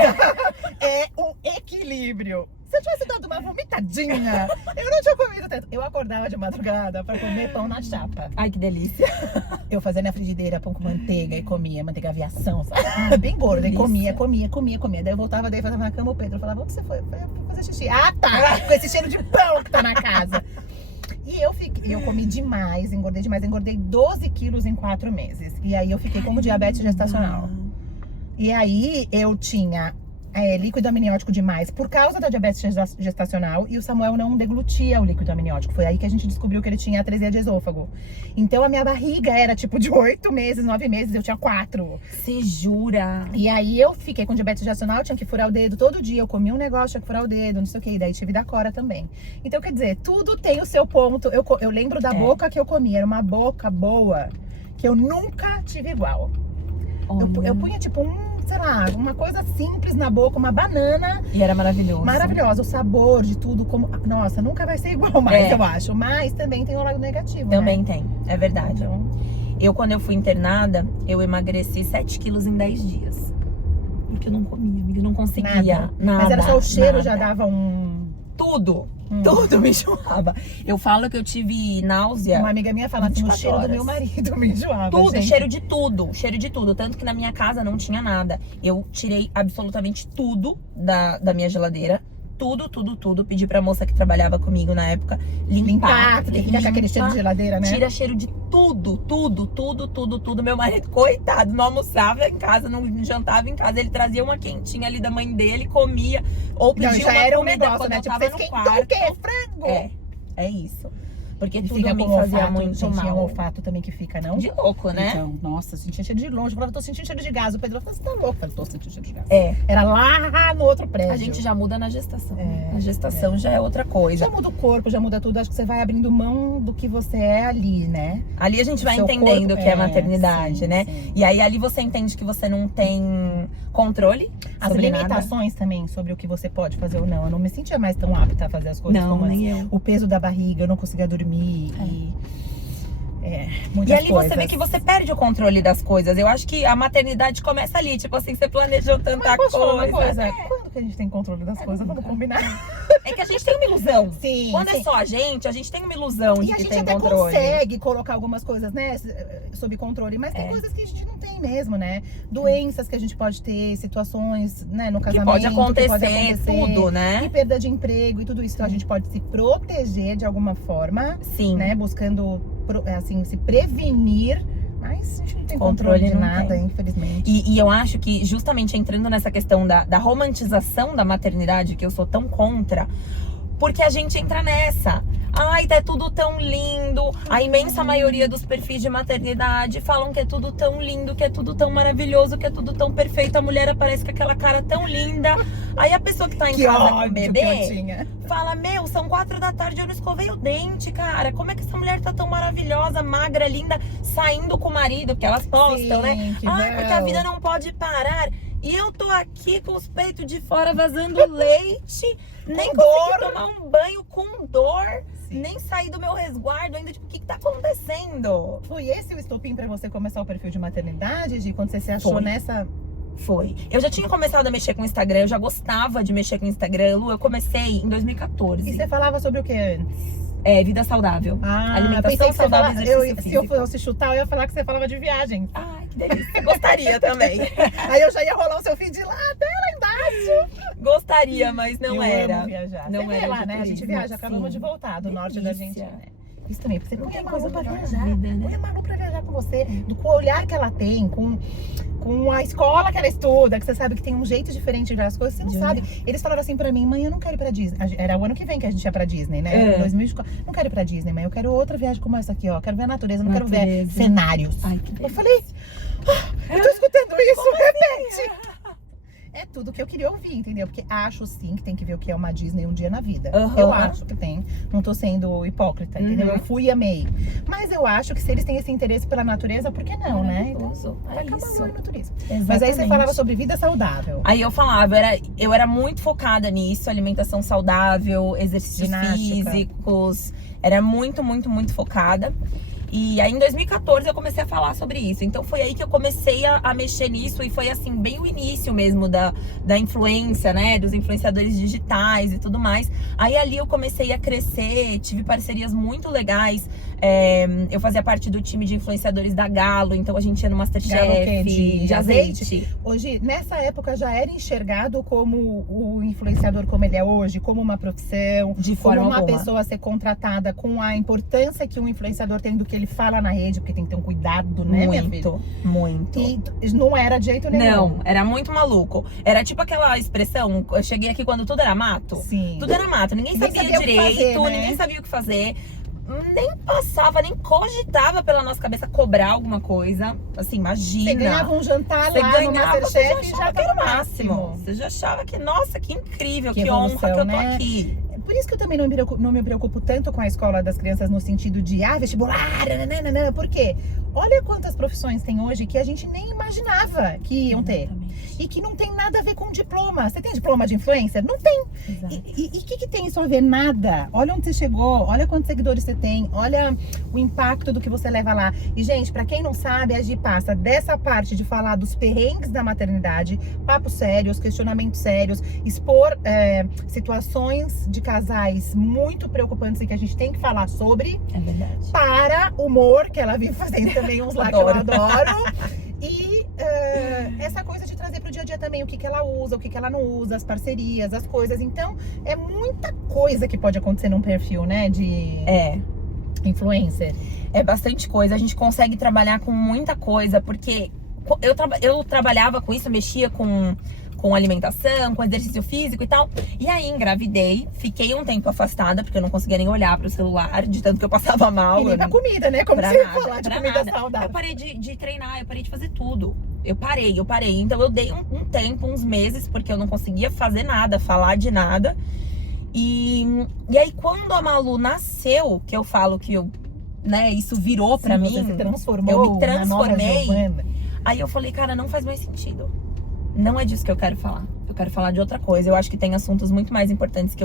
é um equilíbrio. Se eu tivesse dado uma vomitadinha, eu não tinha comido tanto. Eu acordava de madrugada pra comer pão na chapa. Ai, que delícia. Eu fazia na frigideira pão com manteiga e comia, manteiga aviação, sabe? Bem gorda. E comia. Daí eu voltava, daí fazia na cama, o Pedro falava, onde você foi? Eu fui fazer xixi. Ah, tá! Com esse cheiro de pão que tá na casa. E eu comi demais, engordei 12 quilos em 4 meses. E aí eu fiquei com diabetes gestacional. E aí eu tinha líquido amniótico demais por causa da diabetes gestacional, e o Samuel não deglutia o líquido amniótico. Foi aí que a gente descobriu que ele tinha atresia de esôfago. Então a minha barriga era tipo de 8 meses, 9 meses, eu tinha 4. Você jura? E aí eu fiquei com diabetes gestacional, tinha que furar o dedo todo dia. Eu comia um negócio, tinha que furar o dedo, não sei o que. E daí tive da Cora também. Então, quer dizer, tudo tem o seu ponto. Eu lembro da boca que eu comia, era uma boca boa, que eu nunca tive igual. Eu punha tipo sei lá, uma coisa simples na boca, uma banana. E era maravilhoso. Maravilhosa, o sabor de tudo, como... Nossa, nunca vai ser igual mais, eu acho. Mas também tem um lado negativo, Também né? tem, é verdade. Então... Quando eu fui internada, eu emagreci 7 quilos em 10 dias. Porque eu não comia, amiga, eu não conseguia nada. Mas era só o cheiro, já dava um... Tudo me enjoava. Eu falo que eu tive náusea. Uma amiga minha fala, o cheiro do meu marido me enjoava. Tudo, gente. cheiro de tudo. Tanto que na minha casa não tinha nada. Eu tirei absolutamente tudo da minha geladeira. Tudo. Pedi pra moça que trabalhava comigo na época limpar. Porque fica com aquele cheiro de geladeira, né? Tira cheiro de tudo. Meu marido, coitado, não almoçava em casa, não jantava em casa. Ele trazia uma quentinha ali da mãe dele, comia. Ou pedia já uma era um comida negócio, quando né? eu Tipo, tava você no esquentou quarto. o quê? Frango? É isso. Porque E tudo fica me com fazia olfato, muito gente, mal. é um olfato também que fica, não? De louco, né? Então, nossa, sentia cheiro de longe. Eu falava, tô sentindo cheiro de gás. O Pedro falou, você tá louco? Eu falei, tô sentindo cheiro de gás. Era lá no outro prédio. A gente já muda na gestação. A gestação já é outra coisa. Já muda o corpo, já muda tudo. Acho que você vai abrindo mão do que você é ali, né? Ali a gente vai seu entendendo o corpo, que é maternidade, sim, né? sim. E aí ali você entende que você não tem controle As sobre limitações também sobre o que você pode fazer ou não. Eu não me sentia mais tão apta a fazer as coisas Não, como nem antes. eu. O peso da barriga, eu não conseguia dormir. E muitas ali coisas. você vê que você perde o controle das coisas. Eu acho que a maternidade começa ali, tipo assim, você planejou tanta Posso falar uma coisa. coisa? Quando que a gente tem controle das coisas? Vamos combinar. É que a gente tem uma ilusão. Sim. Quando é só a gente tem uma ilusão de E a que gente tem até controle. consegue colocar algumas coisas, né, sob controle, mas tem coisas que a gente não tem mesmo, né? Doenças que a gente pode ter, situações, né, no Que casamento. pode acontecer, tudo, né? E perda de emprego e tudo isso. Então a gente pode se proteger de alguma forma, Sim. né? Buscando, assim, se prevenir. Mas a gente não tem controle de não nada, tem. infelizmente. E eu acho que justamente entrando nessa questão da romantização da maternidade, que eu sou tão contra, porque a gente entra nessa. Ai, tá tudo tão lindo. A imensa maioria dos perfis de maternidade falam que é tudo tão lindo, que é tudo tão maravilhoso, que é tudo tão perfeito. A mulher aparece com aquela cara tão linda. Aí a pessoa que tá em casa com o bebê fala, são 4 da tarde, eu não escovei o dente, cara. Como é que essa mulher tá tão maravilhosa, magra, linda, saindo com o marido, que elas postam, né? Ai, porque a vida não pode parar. E eu tô aqui com os peitos de fora vazando leite, nem consegui tomar um banho com dor, nem sair do meu resguardo ainda, tipo, o que tá acontecendo? Foi esse o estopim pra você começar o perfil de maternidade, de quando você se achou Foi. nessa... Foi. Eu já tinha começado a mexer com o Instagram, eu já gostava de mexer com o Instagram. Lu, eu comecei em 2014. E você falava sobre o que antes? Vida saudável. Ah, Alimentação saudável e exercício se físico. eu fosse chutar, eu ia falar que você falava de viagem. Ai, que delícia. Gostaria também. Aí eu já ia rolar o seu feed lá, até lá embaixo. Gostaria, mas não eu era. Amo viajar. Não você era vê lá, de né? A gente turismo, viaja, acabamos sim. de voltar do norte da Delícia. Argentina. Isso também, porque você Não põe a tem Malu coisa pra melhor na viajar. vida, né? Põe a Malu pra viajar com você, com o olhar que ela tem, com a escola que ela estuda, que você sabe que tem um jeito diferente de ver as coisas, você não sabe. Eles falaram assim pra mim, mãe, eu não quero ir pra Disney. Era o ano que vem que a gente ia pra Disney, né? 2024. Não quero ir pra Disney, mãe, eu quero outra viagem como essa aqui, ó. Quero ver a natureza, não quero ver cenários. Ai, que Eu falei, eu tô escutando isso, repete. É tudo que eu queria ouvir, entendeu? Porque acho sim que tem que ver o que é uma Disney um dia na vida. Eu acho que tem. Não tô sendo hipócrita, entendeu? Eu fui e amei. Mas eu acho que se eles têm esse interesse pela natureza, por que não, né? Então, vai acabar no turismo. Mas aí você falava sobre vida saudável. Aí eu falava, eu era muito focada nisso, alimentação saudável, exercícios físicos. Era muito, muito, muito focada. E aí em 2014 eu comecei a falar sobre isso. Então foi aí que eu comecei a mexer nisso. E foi assim, bem o início mesmo da influência, né? Dos influenciadores digitais e tudo mais. Aí ali eu comecei a crescer, tive parcerias muito legais. Eu fazia parte do time de influenciadores da Galo. Então a gente ia no Masterchef de azeite. Hoje, nessa época já era enxergado como o influenciador como ele é hoje, como uma profissão, de forma como uma alguma. pessoa a ser contratada, com a importância que um influenciador tem do que ele fala na rede, porque tem que ter um cuidado, né, minha filha? Muito. E não era de jeito nenhum. Não, era muito maluco. Era tipo aquela expressão, eu cheguei aqui quando tudo era mato. Sim. Tudo era mato, ninguém sabia direito, ninguém sabia o que fazer. Nem passava, nem cogitava pela nossa cabeça cobrar alguma coisa. Assim, imagina. Você ganhava um jantar lá no Masterchef e já era o máximo. Você já achava que, nossa, que incrível, que evolução, honra que eu tô né? aqui. Por isso que eu também não me preocupo tanto com a escola das crianças no sentido de vestibular, nananana, por quê? Olha quantas profissões tem hoje que a gente nem imaginava que iam ter. E que não tem nada a ver com diploma. Você tem diploma de influencer? Não tem. E o que tem isso a ver? Nada. Olha onde você chegou, olha quantos seguidores você tem, olha o impacto do que você leva lá. E, gente, pra quem não sabe, a Gi passa dessa parte de falar dos perrengues da maternidade, papos sérios, questionamentos sérios, expor situações de casais muito preocupantes e que a gente tem que falar sobre. É verdade. Para humor, que ela vive fazendo também uns lá que eu adoro. E essa coisa de trazer pro dia a dia também o que ela usa, o que ela não usa, as parcerias, as coisas. Então, é muita coisa que pode acontecer num perfil, né, de influencer. É bastante coisa, a gente consegue trabalhar com muita coisa, porque eu trabalhava com isso, mexia com alimentação, com exercício físico e tal. E aí engravidei, fiquei um tempo afastada, porque eu não conseguia nem olhar pro celular, de tanto que eu passava mal. E nem pra comida, né? Como você ia falar de comida saudável. Eu parei de treinar, eu parei de fazer tudo. Eu parei. Então eu dei um tempo, uns meses, porque eu não conseguia fazer nada, falar de nada. E aí quando a Malu nasceu, que eu falo que isso virou pra mim. Você se transformou, eu me transformei. Na nova aí eu falei, cara, não faz mais sentido. Não é disso que eu quero falar. Eu quero falar de outra coisa. Eu acho que tem assuntos muito mais importantes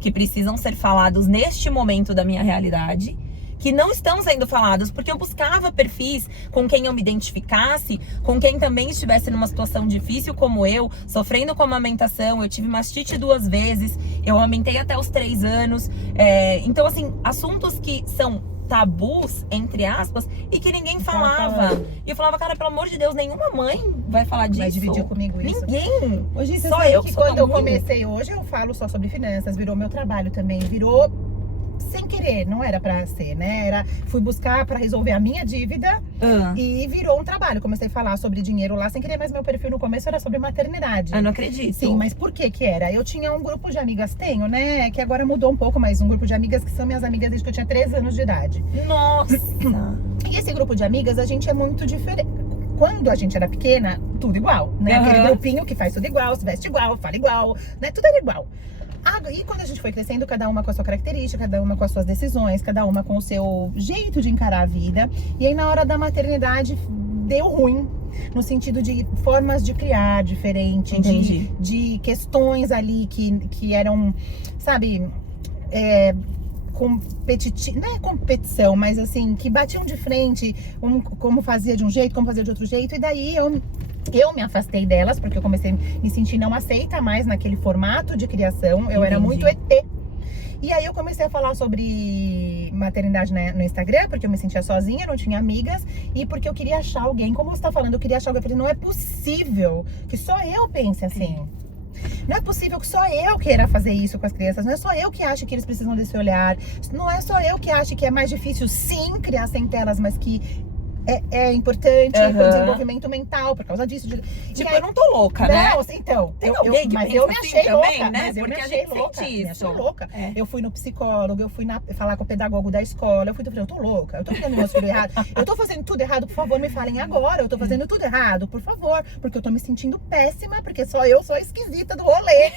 que precisam ser falados neste momento da minha realidade, que não estão sendo falados, porque eu buscava perfis com quem eu me identificasse, com quem também estivesse numa situação difícil como eu, sofrendo com amamentação. Eu tive mastite 2 vezes, eu amamentei até os 3 anos. Então, assim, assuntos que são tabus, entre aspas, e que ninguém falava. E eu falava, cara, pelo amor de Deus, nenhuma mãe vai falar disso. Vai dividir comigo isso. Ninguém. Hoje você só sabe eu que sou quando tão eu comecei hoje, eu falo só sobre finanças, virou meu trabalho também, virou sem querer, não era pra ser, né? Fui buscar pra resolver a minha dívida e virou um trabalho. Comecei a falar sobre dinheiro lá sem querer, mas meu perfil no começo era sobre maternidade. Eu não acredito. Sim, mas por que era? Eu tinha um grupo de amigas, né? Que agora mudou um pouco, mas um grupo de amigas que são minhas amigas desde que eu tinha 3 anos de idade. Nossa! E esse grupo de amigas, a gente é muito diferente. Quando a gente era pequena, tudo igual, né? Aquele grupinho que faz tudo igual, se veste igual, fala igual, né? Tudo era igual. E quando a gente foi crescendo, cada uma com a sua característica, cada uma com as suas decisões, cada uma com o seu jeito de encarar a vida. E aí na hora da maternidade deu ruim, no sentido de formas de criar diferente, de questões ali que eram, sabe, não é competição, mas assim, que batiam de frente, como fazia de um jeito, como fazia de outro jeito. E daí eu Eu me afastei delas, porque eu comecei a me sentir não aceita mais naquele formato de criação. Eu era muito ET. E aí eu comecei a falar sobre maternidade no Instagram, porque eu me sentia sozinha, não tinha amigas, e porque eu queria achar alguém, como você tá falando, eu queria achar alguém. Eu falei, não é possível que só eu pense assim. Não é possível que só eu queira fazer isso com as crianças. Não é só eu que acho que eles precisam desse olhar. Não é só eu que acho que é mais difícil, sim, criar sem telas, mas que é importante pro desenvolvimento mental, por causa disso. Tipo, eu não tô louca, né? Não, então, Tem alguém que mas pensa eu me assim achei também, louca, né? mas eu me Porque a achei gente louca, sente me isso. achei louca. Eu fui no psicólogo, eu fui falar com o pedagogo da escola, eu falei, eu tô louca, eu tô fazendo meus filhos errado, eu tô fazendo tudo errado, por favor, me falem agora, eu tô fazendo tudo errado, por favor, porque eu tô me sentindo péssima, porque só eu sou a esquisita do rolê.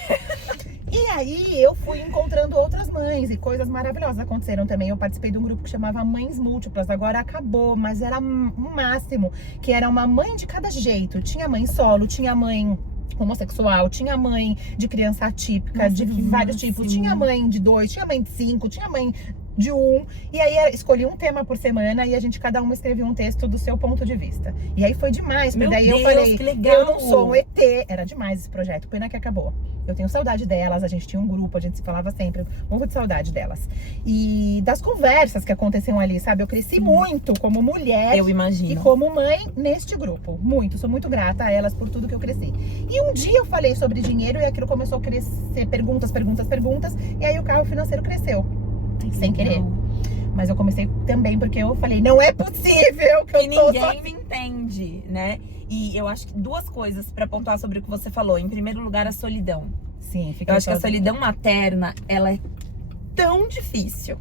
E aí eu fui encontrando outras mães e coisas maravilhosas aconteceram também. Eu participei de um grupo que chamava Mães Múltiplas, agora acabou, mas era um máximo, que era uma mãe de cada jeito. Tinha mãe solo, tinha mãe homossexual, tinha mãe de criança atípica, de vários tipos, tinha mãe de 2, tinha mãe de 5, tinha mãe de 1, e aí escolhi um tema por semana e a gente, cada uma escrevia um texto do seu ponto de vista. E aí foi demais, porque daí eu falei, eu não sou um ET, era demais esse projeto, pena que acabou. Eu tenho saudade delas, a gente tinha um grupo, a gente se falava sempre, morro de saudade delas. E das conversas que aconteciam ali, sabe? Eu cresci muito como mulher, eu imagino, e como mãe neste grupo, muito, sou muito grata a elas por tudo que eu cresci. E um dia eu falei sobre dinheiro e aquilo começou a crescer, perguntas, e aí o carro financeiro cresceu. Sem querer. Mas eu comecei também porque eu falei, não é possível que eu tô ninguém me entende, né? E eu acho que duas coisas pra pontuar sobre o que você falou. Em primeiro lugar, a solidão. Sim, eu acho que a solidão materna, ela é tão difícil,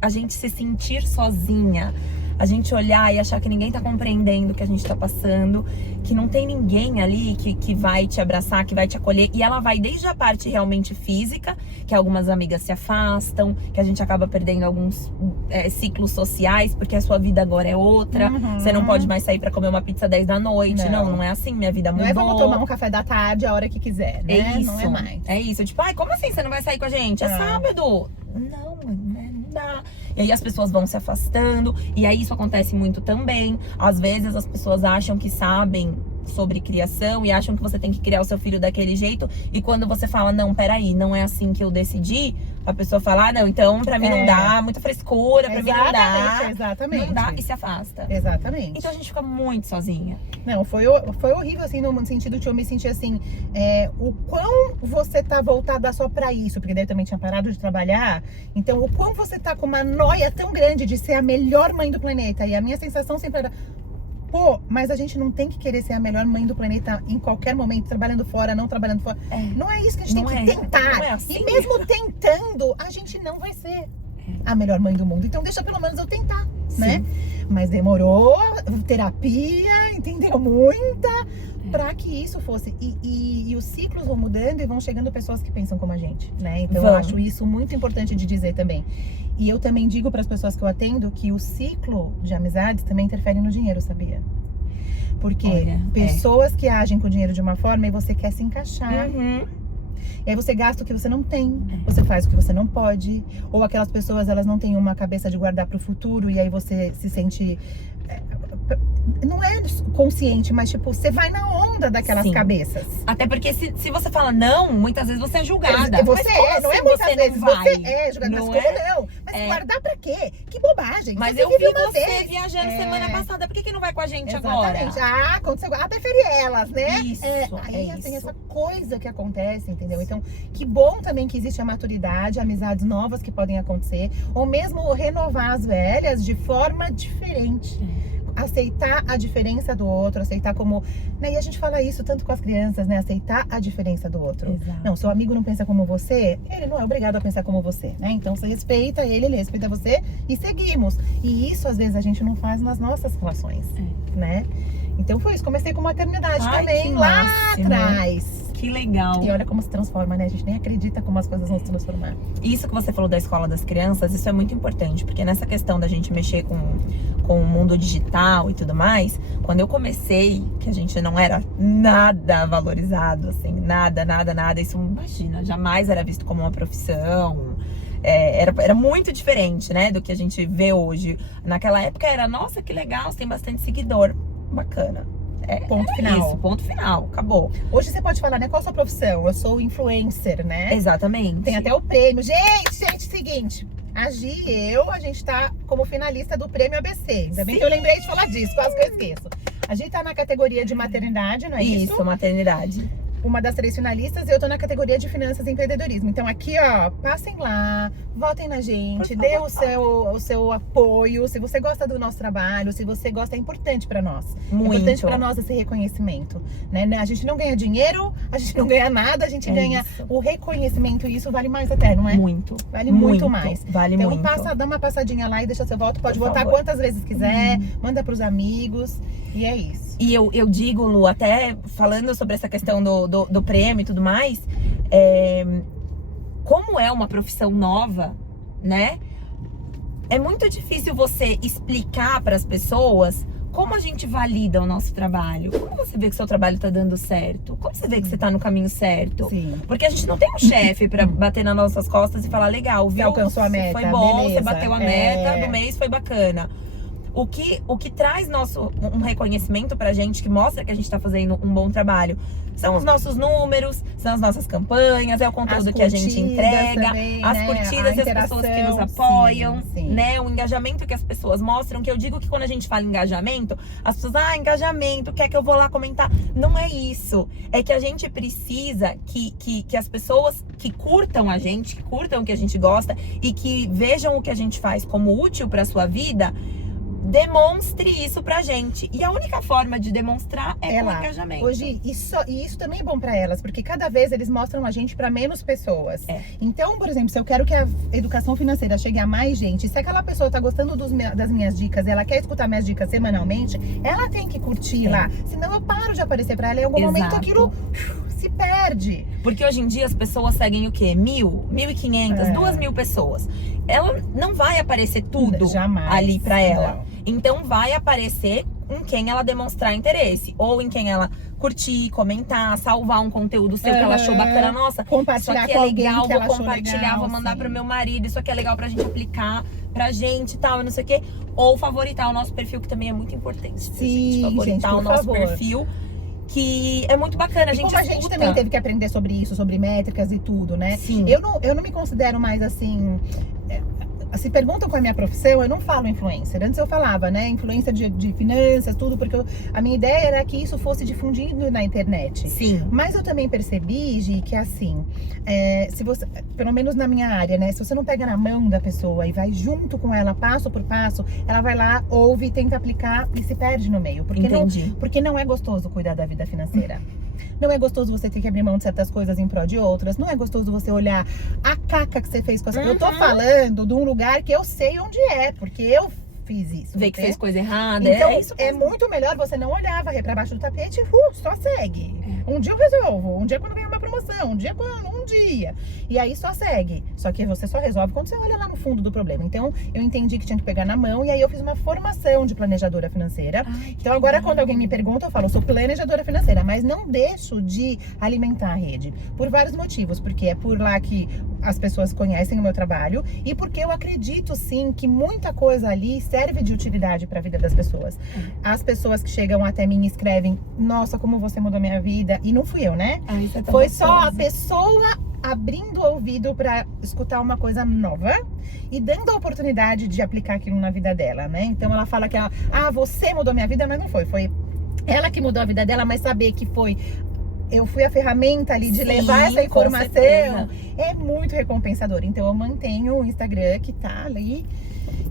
a gente se sentir sozinha, a gente olhar e achar que ninguém tá compreendendo o que a gente tá passando, que não tem ninguém ali que vai te abraçar, que vai te acolher. E ela vai desde a parte realmente física, que algumas amigas se afastam, que a gente acaba perdendo alguns ciclos sociais, porque a sua vida agora é outra. Você não pode mais sair pra comer uma pizza 10 da noite. Não é assim, minha vida mudou. Não é como tomar um café da tarde a hora que quiser, né? É isso. Não é mais. É isso. Tipo, ai, como assim você não vai sair com a gente? É sábado. Não, né? Não dá. E aí as pessoas vão se afastando. E aí isso acontece muito também. Às vezes as pessoas acham que sabem sobre criação e acham que você tem que criar o seu filho daquele jeito. E quando você fala, não, peraí, não é assim que eu decidi, a pessoa fala, não, então pra mim não dá, muita frescura, pra mim não dá. Exatamente. Não dá e se afasta. Exatamente. Então a gente fica muito sozinha. Não, foi horrível, assim, no sentido de eu me sentir assim, o quão você tá voltada só pra isso, porque daí eu também tinha parado de trabalhar, então o quão você tá com uma noia tão grande de ser a melhor mãe do planeta, e a minha sensação sempre era, pô, mas a gente não tem que querer ser a melhor mãe do planeta em qualquer momento, trabalhando fora, não trabalhando fora. Não é isso que a gente tem que tentar. Não é assim. E mesmo tentando, a gente não vai ser a melhor mãe do mundo. Então deixa pelo menos eu tentar, né? Mas demorou, terapia, entendeu? Muita, pra que isso fosse. E os ciclos vão mudando e vão chegando pessoas que pensam como a gente, né? Então eu acho isso muito importante de dizer também. E eu também digo para as pessoas que eu atendo que o ciclo de amizades também interfere no dinheiro, sabia? Porque pessoas que agem com o dinheiro de uma forma e você quer se encaixar. E aí você gasta o que você não tem, você faz o que você não pode. Ou aquelas pessoas, elas não têm uma cabeça de guardar pro futuro e aí você se sente... Não é consciente, mas tipo, você vai na onda daquelas cabeças. Até porque se você fala não, muitas vezes você é julgada. Você não é muitas vezes, você é julgada, mas como não? Mas guardar pra quê? Que bobagem. Mas eu vi você viajando semana passada, por que não vai com a gente agora? Ah, aconteceu. Preferi elas, né? Isso, aí assim, essa coisa que acontece, entendeu? Então, que bom também que existe a maturidade, amizades novas que podem acontecer, ou mesmo renovar as velhas de forma diferente. Aceitar a diferença do outro, aceitar como... Né? E a gente fala isso tanto com as crianças, né? Aceitar a diferença do outro. Exato. Não, seu amigo não pensa como você, ele não é obrigado a pensar como você, né? Então você respeita ele respeita você e seguimos. E isso, às vezes, a gente não faz nas nossas relações, né? Então foi isso. Comecei com maternidade também, lá atrás. Que legal. E olha como se transforma, né? A gente nem acredita como as coisas vão se transformar. Isso que você falou da escola das crianças, isso é muito importante, porque nessa questão da gente mexer com o mundo digital e tudo mais, quando eu comecei, que a gente não era nada valorizado, assim, nada, isso, imagina, jamais era visto como uma profissão. Era muito diferente, né, do que a gente vê hoje. Naquela época era, nossa, que legal, você tem bastante seguidor, bacana. Ponto final. Isso, ponto final, acabou. Hoje você pode falar, né? Qual a sua profissão? Eu sou influencer, né? Exatamente. Tem até o prêmio. Gente, seguinte. A Gi e eu, a gente tá como finalista do prêmio ABC. Ainda bem que eu lembrei de falar disso, quase que eu esqueço. A gente tá na categoria de maternidade, não é isso? Isso, maternidade. Uma das 3 finalistas, e eu tô na categoria de finanças e empreendedorismo. Então aqui, ó, passem lá, votem na gente, dê o seu apoio. Se você gosta do nosso trabalho, se você gosta, é importante pra nós. Muito. É importante pra nós esse reconhecimento, né? A gente não ganha dinheiro, a gente não ganha nada, a gente ganha o reconhecimento, e isso vale mais até, não é? Muito. Vale muito mais. Vale então, muito. dá uma passadinha lá e deixa seu voto. Pode votar favor. quantas vezes quiser, manda pros amigos, e é isso. E eu digo, Lu, até falando sobre essa questão do prêmio e tudo mais, como é uma profissão nova, né? É muito difícil você explicar para as pessoas como a gente valida o nosso trabalho. Como você vê que o seu trabalho tá dando certo? Como você vê que você tá no caminho certo? Sim. Porque a gente não tem um chefe pra bater nas nossas costas e falar, legal, viu? Você alcançou a meta, foi bom, beleza. você bateu a meta do mês, foi bacana. O que traz um reconhecimento pra gente, que mostra que a gente tá fazendo um bom trabalho, são os nossos números, são as nossas campanhas, é o conteúdo que a gente entrega, também, as né? curtidas e as pessoas que nos apoiam, sim. né? O engajamento que as pessoas mostram, que eu digo que quando a gente fala engajamento, as pessoas, engajamento, quer que eu vou lá comentar? Não é isso. É que a gente precisa que as pessoas que curtam a gente, que curtam o que a gente gosta e que vejam o que a gente faz como útil pra sua vida, demonstre isso pra gente. E a única forma de demonstrar é com engajamento. Hoje, isso também é bom pra elas, porque cada vez eles mostram a gente pra menos pessoas. Então, por exemplo, se eu quero que a educação financeira chegue a mais gente, se aquela pessoa tá gostando das minhas dicas, ela quer escutar minhas dicas semanalmente, ela tem que curtir lá. Senão eu paro de aparecer pra ela e em algum momento aquilo se perde. Porque hoje em dia as pessoas seguem o quê? 1.000, 1.500, 2.000 pessoas. Ela não vai aparecer tudo ali pra ela. Não. Então vai aparecer em quem ela demonstrar interesse. Ou em quem ela curtir, comentar, salvar um conteúdo seu que ela achou bacana. Nossa, compartilhar isso aqui é legal, que ela vou achou compartilhar, legal, vou mandar sim. pro meu marido. Isso aqui é legal pra gente aplicar pra gente e tal, e não sei o quê. Ou favoritar o nosso perfil, que também é muito importante. Sim, gente, favoritar o nosso perfil, que é muito bacana. A gente como a gente também teve que aprender sobre isso, sobre métricas e tudo, né? Sim. Eu não me considero mais assim. Se perguntam qual é a minha profissão, eu não falo influencer. Antes eu falava, né? Influência de finanças, tudo, porque a minha ideia era que isso fosse difundido na internet. Sim. Mas eu também percebi, Gi, que assim, se você, pelo menos na minha área, né? Se você não pega na mão da pessoa e vai junto com ela, passo por passo, ela vai lá, ouve, tenta aplicar e se perde no meio. Porque não é gostoso cuidar da vida financeira. Não é gostoso você ter que abrir mão de certas coisas em prol de outras. Não é gostoso você olhar a caca que você fez com essa coisa. Eu tô falando de um lugar que eu sei onde é, porque eu fiz isso. Ver que fez coisa errada. Então, isso é muito melhor você não olhar, varrer pra baixo do tapete e só segue. Um dia eu resolvo, um dia quando ganhar uma promoção, um dia. E aí só segue. Só que você só resolve quando você olha lá no fundo do problema. Então, eu entendi que tinha que pegar na mão e aí eu fiz uma formação de planejadora financeira. Então, agora quando alguém me pergunta, eu falo, eu sou planejadora financeira, mas não deixo de alimentar a rede. Por vários motivos, porque é por lá que as pessoas conhecem o meu trabalho e porque eu acredito sim que muita coisa ali serve de utilidade para a vida das pessoas. As pessoas que chegam até mim e escrevem, nossa, como você mudou minha vida, e não fui eu, né? Foi só a pessoa abrindo o ouvido para escutar uma coisa nova e dando a oportunidade de aplicar aquilo na vida dela, né? Então ela fala que você mudou minha vida, mas não foi ela que mudou a vida dela, mas saber que eu fui a ferramenta ali de levar essa informação, é muito recompensador. Então eu mantenho o Instagram que tá ali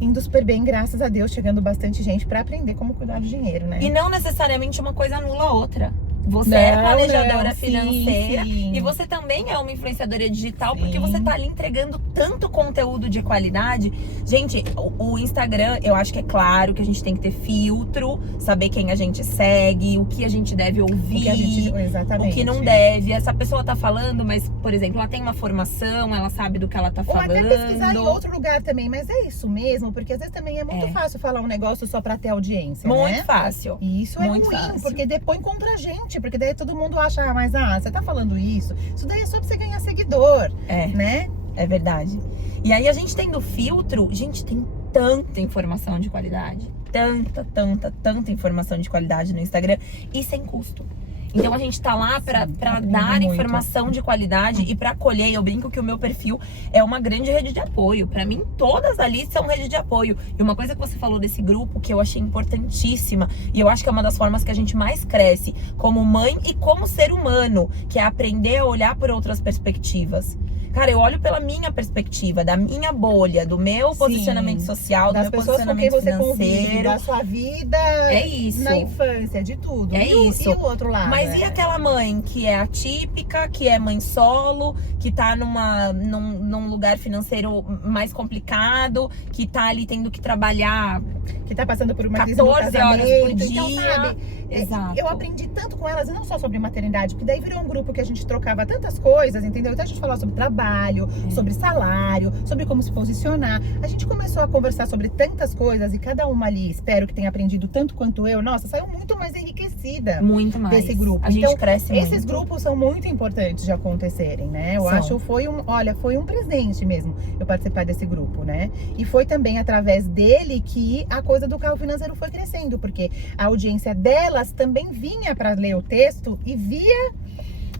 indo super bem, graças a Deus, chegando bastante gente pra aprender como cuidar do dinheiro, né? E não necessariamente uma coisa anula a outra. Você é planejadora financeira e você também é uma influenciadora digital, porque você tá ali entregando tanto conteúdo de qualidade. Gente, o Instagram, eu acho que é claro que a gente tem que ter filtro, saber quem a gente segue, o que a gente deve ouvir, o que não deve. Essa pessoa tá falando, mas, por exemplo, ela tem uma formação, ela sabe do que ela tá falando. Ou até pesquisar em outro lugar também, mas é isso mesmo, porque às vezes também é muito fácil falar um negócio só pra ter audiência, muito fácil. E isso é muito ruim, fácil. porque depois contra a gente, porque daí todo mundo acha, mas você tá falando isso daí é só pra você ganhar seguidor, né? É verdade. E aí a gente tendo filtro, gente, tem tanta informação de qualidade. tanta informação de qualidade no Instagram e sem custo. Então a gente tá lá pra dar muito. informação de qualidade e pra acolher. Eu brinco que o meu perfil é uma grande rede de apoio. Pra mim, todas ali são rede de apoio. E uma coisa que você falou desse grupo que eu achei importantíssima, e eu acho que é uma das formas que a gente mais cresce como mãe e como ser humano, que é aprender a olhar por outras perspectivas. Cara, eu olho pela minha perspectiva, da minha bolha, do meu posicionamento social, do das meu pessoas com quem posicionamento você convive, financeiro. da sua vida É isso. na infância, de tudo. É isso. E o outro lado? Mas e aquela mãe que é atípica, que é mãe solo, que tá num lugar financeiro mais complicado, que tá ali tendo que trabalhar que tá passando por uma crise no 14 horas por casamento. dia. Então, sabe, Exato. eu aprendi tanto com elas, e não só sobre maternidade, porque daí virou um grupo que a gente trocava tantas coisas, entendeu? Então a gente falava sobre trabalho, sobre salário, sobre como se posicionar. A gente começou a conversar sobre tantas coisas e cada uma ali, espero que tenha aprendido tanto quanto eu. Nossa, saiu muito mais enriquecida. Muito mais. Desse grupo. A gente Então, cresce muito. Esses grupos são muito importantes de acontecerem, né? Eu São. acho foi um presente mesmo eu participar desse grupo, né? E foi também através dele que a coisa do carro financeiro foi crescendo, porque a audiência delas também vinha para ler o texto e via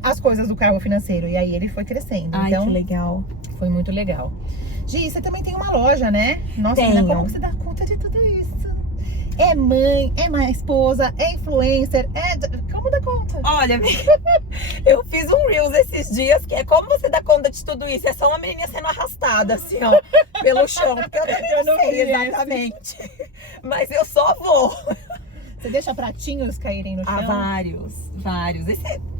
as coisas do carro financeiro. E aí ele foi crescendo. Ai, então, que legal. foi muito legal. Gi, você também tem uma loja, né? Nossa, Tenho. menina, como que você dá conta de tudo isso? É mãe, é uma esposa, é influencer, como dá conta? Olha, amiga, eu fiz um Reels esses dias que é como você dá conta de tudo isso. É só uma menininha sendo arrastada, assim, ó, pelo chão. Porque eu também Eu não não sei vi exatamente. Mas eu só vou. Você deixa pratinhos caírem no chão? Ah, vários.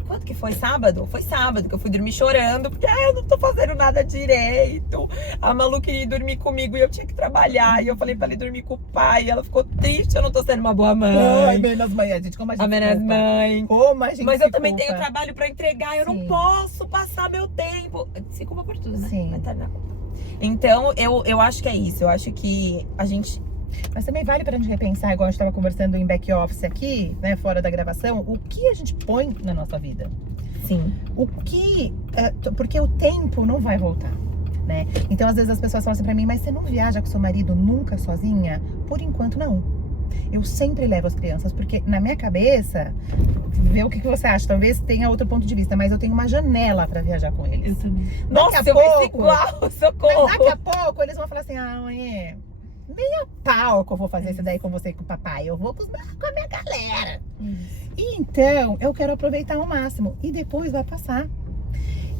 Quanto que foi? Sábado? Foi sábado que eu fui dormir chorando, porque eu não tô fazendo nada direito. A Malu queria ir dormir comigo e eu tinha que trabalhar. E eu falei pra ela ir dormir com o pai. E ela ficou triste, eu não tô sendo uma boa mãe. Ai, menos mãe, gente, como a gente Menos mãe. Como a gente Mas se eu também culpa. tenho trabalho pra entregar, eu não Sim. posso passar meu tempo. Se culpa por tudo, né? Sim. Mas tá na culpa. Então, eu acho que é isso. Eu acho que a gente... Mas também vale pra gente repensar, igual a gente tava conversando em back office aqui, né, fora da gravação, o que a gente põe na nossa vida. Sim. Porque o tempo não vai voltar, né? Então, às vezes as pessoas falam assim pra mim, mas você não viaja com seu marido nunca sozinha? Por enquanto, não. Eu sempre levo as crianças, porque na minha cabeça, vê o que você acha, talvez tenha outro ponto de vista, mas eu tenho uma janela pra viajar com eles. Eu também. Daqui Nossa, a eu pouco- pensei igual, socorro. Mas daqui a pouco eles vão falar assim, ah, mãe, nem a pau que eu vou fazer isso daí com você e com o papai, eu vou com a minha galera. E então, eu quero aproveitar ao máximo. E depois vai passar.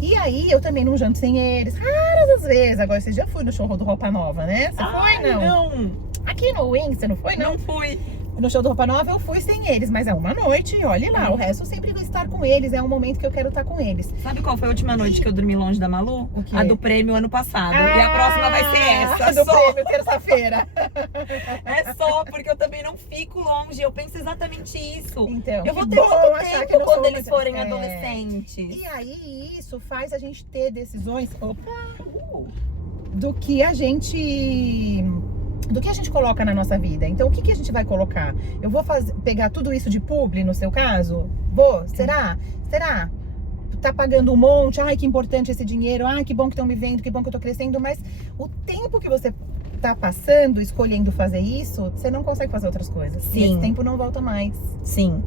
E aí, eu também não janto sem eles. Raras as vezes. Agora, você já foi no show do Roupa Nova, né? Você foi, não? Não, Aqui no Wings, você não foi, não? não fui. No show do Roupa Nova, eu fui sem eles. Mas é uma noite, e olha lá. O resto, eu sempre vou estar com eles. É um momento que eu quero estar com eles. Sabe qual foi a última noite que eu dormi longe da Malu? O quê? A do prêmio ano passado. E a próxima vai ser essa. Do Só. prêmio, terça-feira. É só, porque eu também não fico longe. Eu penso exatamente isso. Então, Eu vou que ter bom muito achar que tempo não quando somos- eles forem é. adolescentes. E aí, isso faz a gente ter decisões... Opa! Uh, do que a gente coloca na nossa vida. Então, o que a gente vai colocar? Eu vou pegar tudo isso de publi, no seu caso? Vou? Será? Tá pagando um monte, ai, que importante esse dinheiro, ai, que bom que estão me vendo, que bom que eu tô crescendo, mas o tempo que você tá passando, escolhendo fazer isso, você não consegue fazer outras coisas. E Sim. esse tempo não volta mais. Sim.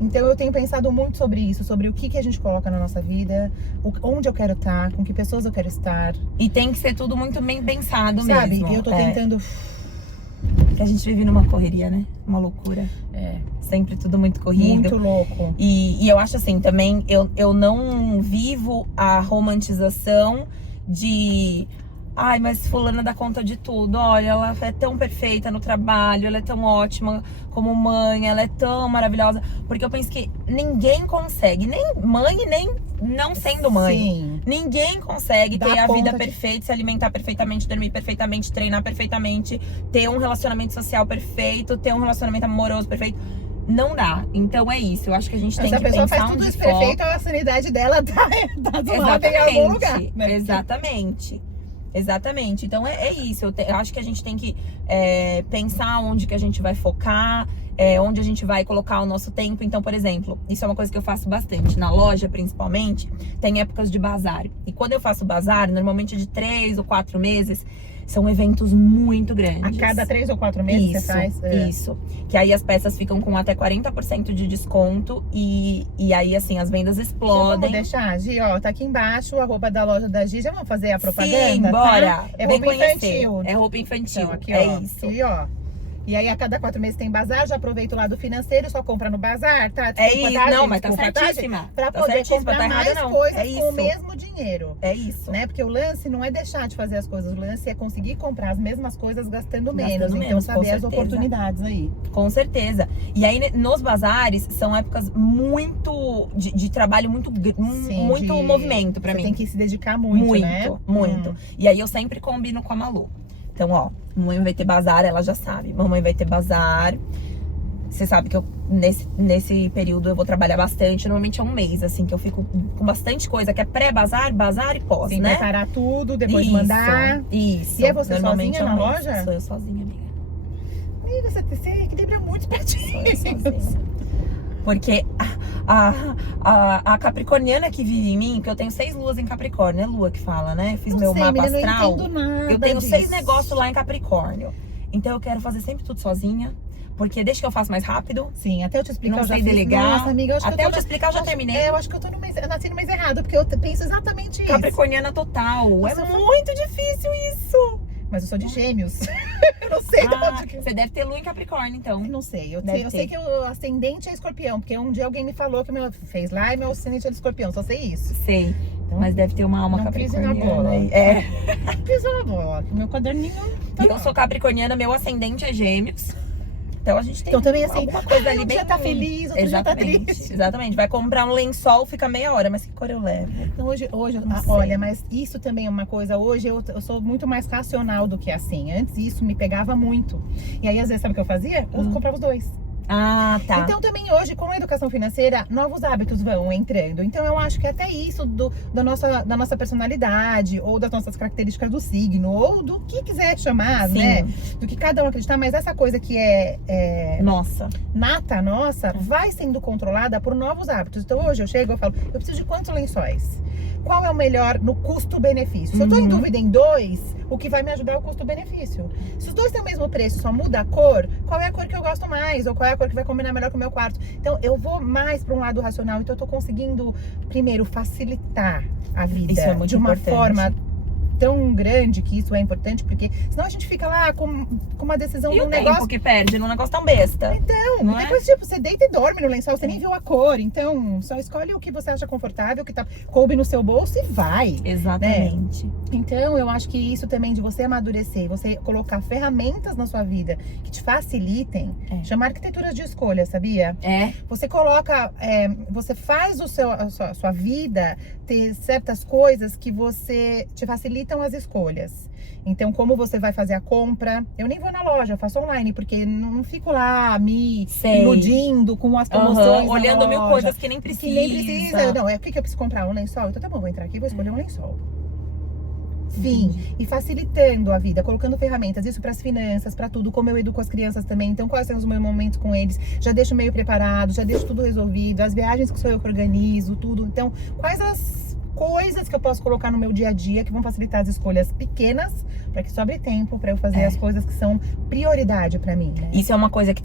Então eu tenho pensado muito sobre isso, sobre o que a gente coloca na nossa vida, onde eu quero estar, com que pessoas eu quero estar. E tem que ser tudo muito bem pensado Sabe? mesmo. E eu tô É, tentando... que a gente vive numa correria, né? Uma loucura. Sempre tudo muito corrido. Muito louco. E eu acho assim, também, eu não vivo a romantização de... Ai, mas fulana dá conta de tudo. Olha, ela é tão perfeita no trabalho, ela é tão ótima como mãe, ela é tão maravilhosa. Porque eu penso que ninguém consegue, nem mãe, nem não sendo mãe. Sim. Ninguém consegue Dá ter a vida conta de- perfeita, se alimentar perfeitamente, dormir perfeitamente, treinar perfeitamente, ter um relacionamento social perfeito, ter um relacionamento amoroso perfeito. Não dá. Então é isso. Eu acho que a gente tem Se a que pessoa pensar faz tudo onde isso foca. perfeito, a sanidade dela tá do lado em algum lugar. Né? Exatamente. Então é isso. Eu acho que a gente tem que pensar onde que a gente vai focar, onde a gente vai colocar o nosso tempo. Então, por exemplo, isso é uma coisa que eu faço bastante. Na loja, principalmente, tem épocas de bazar. E quando eu faço bazar, normalmente de 3 ou 4 meses, são eventos muito grandes. A cada 3 ou 4 meses isso, você faz? Isso. Que aí as peças ficam com até 40% de desconto. E aí, assim, as vendas explodem. Vamos deixar, Gi, ó, tá aqui embaixo o arroba da loja da Gi. Já vamos fazer a propaganda? Sim, bora. Tá? É Vem roupa conhecer. infantil. É roupa infantil. Então, aqui, é ó, isso. Aqui, ó. E aí, a cada 4 meses tem bazar, já aproveito lá do financeiro, só compra no bazar, tá? É Desculpa, isso, tá, não, gente? mas tá Desculpa, tá, certíssima. gente? Pra Tá poder certíssima, comprar tá errada mais não. coisas É com isso. o mesmo dinheiro. É isso. Né? Porque o lance não é deixar de fazer as coisas, o lance é conseguir comprar as mesmas coisas gastando menos. Então, menos, com saber as certeza. oportunidades aí. Com certeza. E aí, nos bazares, são épocas muito de trabalho, muito movimento pra mim. Você tem que se dedicar muito, né? Muito. E aí, eu sempre combino com a Malu. Então, ó, mamãe vai ter bazar, ela já sabe. Mamãe vai ter bazar. Você sabe que eu, nesse período, eu vou trabalhar bastante. Normalmente é um mês, assim, que eu fico com bastante coisa. Que é pré-bazar, bazar e pós, Sim, né? preparar tudo, depois Isso, mandar. Isso. E é você Normalmente sozinha é um na mês. loja? Sou eu sozinha, amiga. Amiga, você equilibra muito Sou eu pratinhos. sozinha. Porque a capricorniana que vive em mim, que eu tenho 6 luas em Capricórnio, é lua que fala, né? Fiz meu mapa astral. Não entendo nada Eu tenho disso. 6 negócios lá em Capricórnio. Então eu quero fazer sempre tudo sozinha. Porque deixa que eu faço mais rápido. Sim, até eu te explicar, Não eu já sei fiz. delegar. Nossa, amiga, eu acho que Até eu eu te explicar, eu já terminei. Eu acho que eu tô no mês, eu nasci no mês errado, porque eu penso exatamente isso. Capricorniana total. Nossa, é muito difícil isso. Mas eu sou de gêmeos. Eu não sei de onde que... Você deve ter lua em Capricórnio, então. Eu não sei, eu Deve sei ter. que o ascendente é escorpião, porque um dia alguém me falou que meu fez lá e meu ascendente é de escorpião, só sei isso. Sei. Mas deve ter uma alma Não pisem na capricorniana bola. aí. É. Pisou na bola, meu caderninho tá Eu lá. sou capricorniana, meu ascendente é gêmeos. Então a gente tem Então também assim, alguma coisa ali um bem... dia tá feliz, outro dia tá triste. Exatamente. Vai comprar um lençol, fica meia hora. Mas que cor eu levo? Então hoje Não sei. olha, mas isso também é uma coisa, hoje eu sou muito mais racional do que assim. Antes isso me pegava muito. E aí às vezes sabe o que eu fazia? Eu comprava os dois. Ah, tá. Então também hoje, com a educação financeira, novos hábitos vão entrando. Então eu acho que até isso da nossa personalidade, ou das nossas características do signo, ou do que quiser chamar, Sim. né? Do que cada um acreditar, mas essa coisa que Nossa. nata nossa, vai sendo controlada por novos hábitos. Então hoje eu chego e falo, eu preciso de quantos lençóis? Qual é o melhor no custo-benefício? Se eu tô em dúvida em 2, o que vai me ajudar é o custo-benefício. Se os dois têm o mesmo preço, só muda a cor, qual é a cor que eu gosto mais? Ou qual é a cor que vai combinar melhor com o meu quarto? Então eu vou mais para um lado racional. Então eu tô conseguindo, primeiro, facilitar a vida Isso é muito de uma importante. forma tão grande que isso é importante, porque senão a gente fica lá com uma decisão E de o um tempo negócio. que perde num negócio tão besta. Então, Não é? depois, tipo, você deita e dorme no lençol, você nem viu a cor. Então, só escolhe o que você acha confortável, que coube no seu bolso e vai. Exatamente. Então, eu acho que isso também de você amadurecer, você colocar ferramentas na sua vida que te facilitem, chama arquiteturas de escolha, sabia? É. Você coloca, você faz a sua vida ter certas coisas que te facilitam as escolhas. Então, como você vai fazer a compra? Eu nem vou na loja, eu faço online, porque não fico lá me Sei. iludindo com as promoções. na Olhando mil loja, coisas que nem precisa. que nem precisa. Não, o que eu preciso comprar? Um lençol? Então tá bom, vou entrar aqui e vou escolher um lençol. Fim. E facilitando a vida, colocando ferramentas, isso para as finanças, para tudo, como eu educo as crianças também. Então, quais são os meus momentos com eles? Já deixo meio preparado, já deixo tudo resolvido, as viagens que sou eu que organizo, tudo. Então, quais as coisas que eu posso colocar no meu dia a dia que vão facilitar as escolhas pequenas, para que sobre tempo para eu fazer as coisas que são prioridade para mim, né? Isso é uma coisa que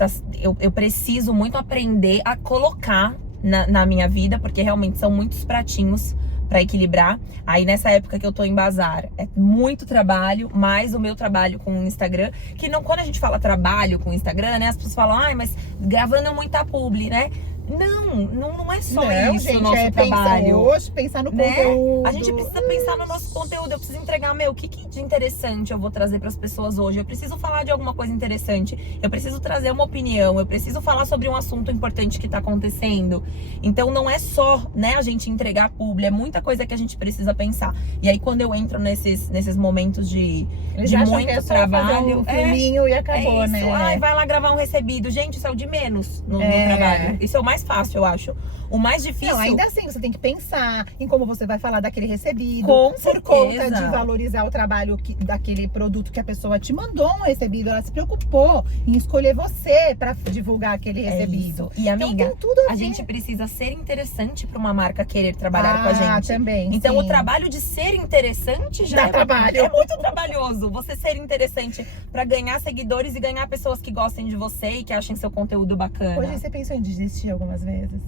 eu preciso muito aprender a colocar na minha vida, porque realmente são muitos pratinhos pra equilibrar. Aí nessa época que eu tô em bazar, é muito trabalho, mais o meu trabalho com o Instagram, que não, quando a gente fala trabalho com o Instagram, né, as pessoas falam, ai, mas gravando muita publi, né? Não é só isso, gente, o nosso trabalho. Pensar no Né? conteúdo. A gente precisa pensar no nosso conteúdo. Eu preciso entregar, o que de interessante eu vou trazer para as pessoas hoje. Eu preciso falar de alguma coisa interessante. Eu preciso trazer uma opinião. Eu preciso falar sobre um assunto importante que tá acontecendo. Então não é só, né, a gente entregar publi. É muita coisa que a gente precisa pensar. E aí quando eu entro nesses momentos de muito que é só trabalho, fazer um filminho e acabou, isso. né? Ai, vai lá gravar um recebido. Gente, isso é o de menos no trabalho. Isso é o mais mais fácil, eu acho. O mais difícil... Não, ainda assim, você tem que pensar em como você vai falar daquele recebido. Com por certeza. conta de valorizar o trabalho daquele produto que a pessoa te mandou um recebido. Ela se preocupou em escolher você pra divulgar aquele recebido. E amiga, então, tem tudo a gente precisa ser interessante pra uma marca querer trabalhar com a gente. Também, então sim. o trabalho de ser interessante já Dá trabalho. É muito trabalhoso. Você ser interessante pra ganhar seguidores e ganhar pessoas que gostem de você e que achem seu conteúdo bacana. Hoje você pensou em desistir algumas vezes?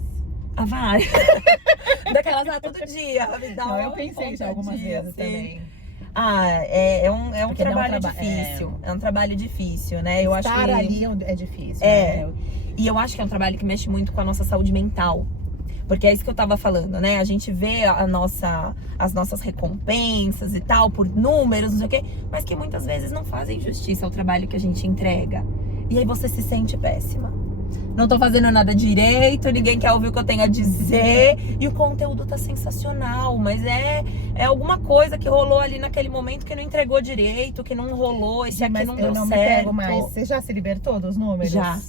Ah, vai. Daquelas, todo dia. Me dá Não, eu uma pensei já algumas vezes também. É um Porque trabalho difícil. É um trabalho difícil, né? Eu acho que estar ali é difícil. né? E eu acho que é um trabalho que mexe muito com a nossa saúde mental. Porque é isso que eu tava falando, né? A gente vê as nossas recompensas e tal, por números, não sei o quê, mas que muitas vezes não fazem justiça ao trabalho que a gente entrega. E aí você se sente péssima. Não tô fazendo nada direito, ninguém quer ouvir o que eu tenho a dizer. E o conteúdo tá sensacional, mas é alguma coisa que rolou ali naquele momento que não entregou direito, que não rolou, esse aqui não deu eu não certo. me pego mais. Você já se libertou dos números? Já.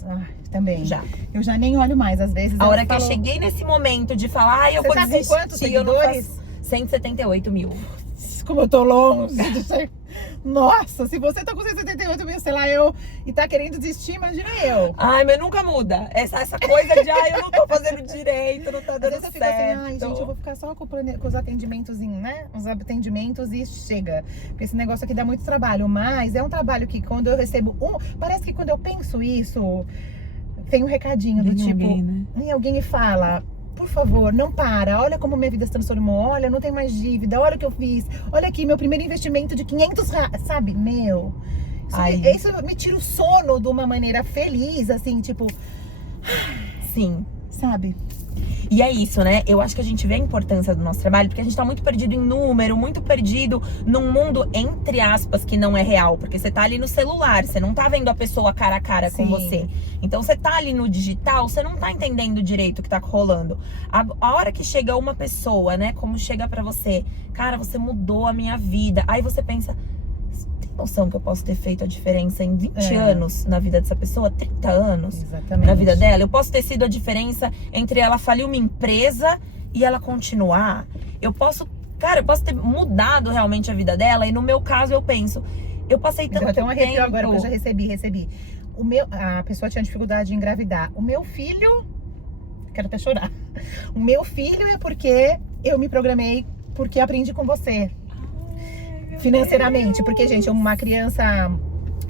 Também. Já. Eu já nem olho mais, às vezes. A hora que eu cheguei nesse momento de falar, eu vou tá desistir. Com quantos seguidores? 178 mil. Como eu tô longe de ser... Nossa, se você tá com 178 mil, sei lá, e tá querendo desistir, imagina eu. Ai, mas nunca muda. Essa coisa de, eu não tô fazendo direito, não tá dando certo. Às vezes eu fico assim, gente, eu vou ficar só com os atendimentos, né? Os atendimentos e chega. Porque esse negócio aqui dá muito trabalho, mas é um trabalho que quando eu recebo parece que quando eu penso isso, vem um recadinho do tipo, e alguém me fala... Por favor, não para. Olha como minha vida se transformou. Olha, não tem mais dívida. Olha o que eu fiz. Olha aqui, meu primeiro investimento de 500 reais. Sabe, meu... Isso me tira o sono de uma maneira feliz, assim, tipo... Sim. Sabe? E é isso, né? Eu acho que a gente vê a importância do nosso trabalho, porque a gente tá muito perdido em número, muito perdido num mundo, entre aspas, que não é real. Porque você tá ali no celular, você não tá vendo a pessoa cara a cara com você. Então você tá ali no digital, você não tá entendendo direito o que tá rolando. A hora que chega uma pessoa, né? Como chega pra você, cara, você mudou a minha vida. Aí você pensa... noção que eu posso ter feito a diferença em 20 anos na vida dessa pessoa, 30 anos na vida dela. Eu posso ter sido a diferença entre ela falir uma empresa e ela continuar. Eu posso ter mudado realmente a vida dela. E no meu caso eu penso, eu passei tanto tempo... Deu até um arrepio agora, porque eu já recebi. A pessoa tinha dificuldade de engravidar. O meu filho, quero até chorar. O meu filho é porque eu me programei, porque aprendi com você. Financeiramente, porque, gente, uma criança,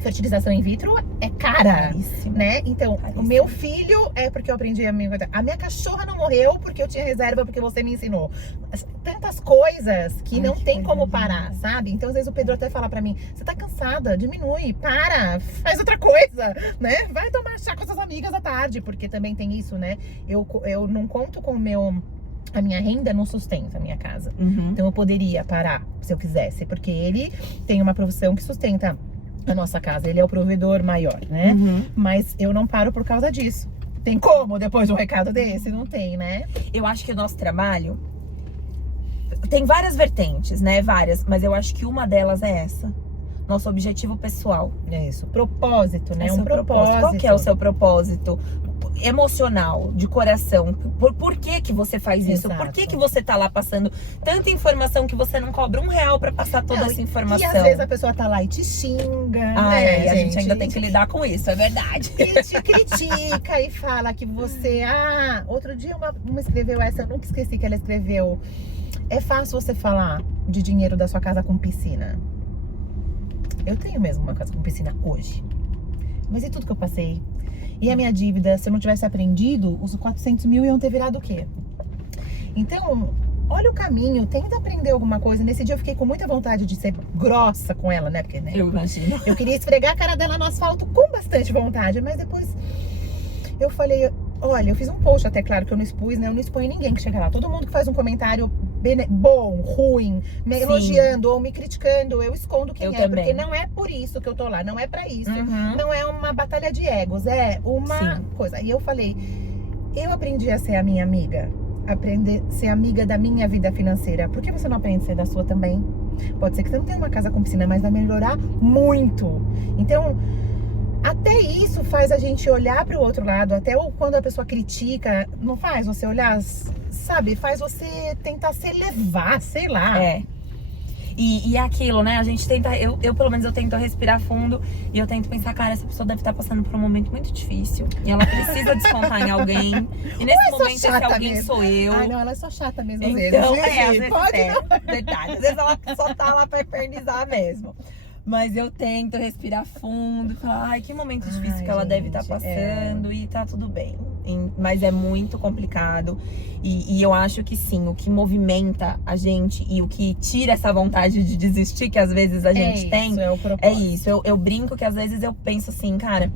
fertilização in vitro é cara, né? Então, o meu filho é porque eu aprendi a minha cachorra não morreu porque eu tinha reserva, porque você me ensinou. Tantas coisas que não tem como parar, sabe? Então, às vezes o Pedro até fala pra mim, você tá cansada, diminui, para, faz outra coisa, né? Vai tomar chá com suas amigas à tarde, porque também tem isso, né? Eu não conto com a minha renda não sustenta a minha casa. Então eu poderia parar se eu quisesse, porque ele tem uma profissão que sustenta a nossa casa. Ele é o provedor maior, né? Mas eu não paro por causa disso. Tem como depois de um recado desse? Não tem, né? Eu acho que o nosso trabalho tem várias vertentes, né? Várias, mas eu acho que uma delas é essa. Nosso objetivo pessoal. É isso. Propósito, né? Um propósito. Qual que é o seu propósito emocional, de coração? Por que você faz isso? Exato. Por que você tá lá passando tanta informação que você não cobra R$1 pra passar toda essa informação? E às vezes a pessoa tá lá e te xinga, né? E a gente ainda tem que lidar com isso, é verdade. E te critica e fala que você... outro dia uma escreveu essa, eu nunca esqueci que ela escreveu. É fácil você falar de dinheiro da sua casa com piscina. Eu tenho mesmo uma casa com piscina hoje. Mas e tudo que eu passei? E a minha dívida, se eu não tivesse aprendido, os 400 mil iam ter virado o quê? Então, olha o caminho, tenta aprender alguma coisa. Nesse dia eu fiquei com muita vontade de ser grossa com ela, né? Porque, né? Eu imagino. Eu queria esfregar a cara dela no asfalto com bastante vontade, mas depois eu falei... Olha, eu fiz um post até, claro que eu não expus, né? Eu não exponho ninguém que chega lá. Todo mundo que faz um comentário bom, ruim, me elogiando ou me criticando, eu escondo quem é. Porque não é por isso que eu tô lá, não é pra isso. Não é uma batalha de egos, é uma coisa. E eu falei, eu aprendi a ser a minha amiga. Aprender a ser amiga da minha vida financeira. Por que você não aprende a ser da sua também? Pode ser que você não tenha uma casa com piscina, mas vai melhorar muito. Então... até isso faz a gente olhar para o outro lado, até quando a pessoa critica, não faz você olhar, sabe? Faz você tentar se elevar, sei lá. É. E é aquilo, né? A gente tenta, eu pelo menos eu tento respirar fundo e eu tento pensar, cara, essa pessoa deve estar passando por um momento muito difícil. E ela precisa descontar em alguém. E nesse momento esse alguém mesmo. sou eu. Ai, não, ela é só chata mesmo. Então, às vezes. às vezes Pode é, não. verdade. Às vezes ela só tá lá pra infernizar mesmo. Mas eu tento respirar fundo e falar, ai, que momento difícil que ela deve estar passando e tá tudo bem. Mas é muito complicado. E eu acho que sim, o que movimenta a gente e o que tira essa vontade de desistir que às vezes a gente tem, é isso. Eu brinco que às vezes eu penso assim, cara,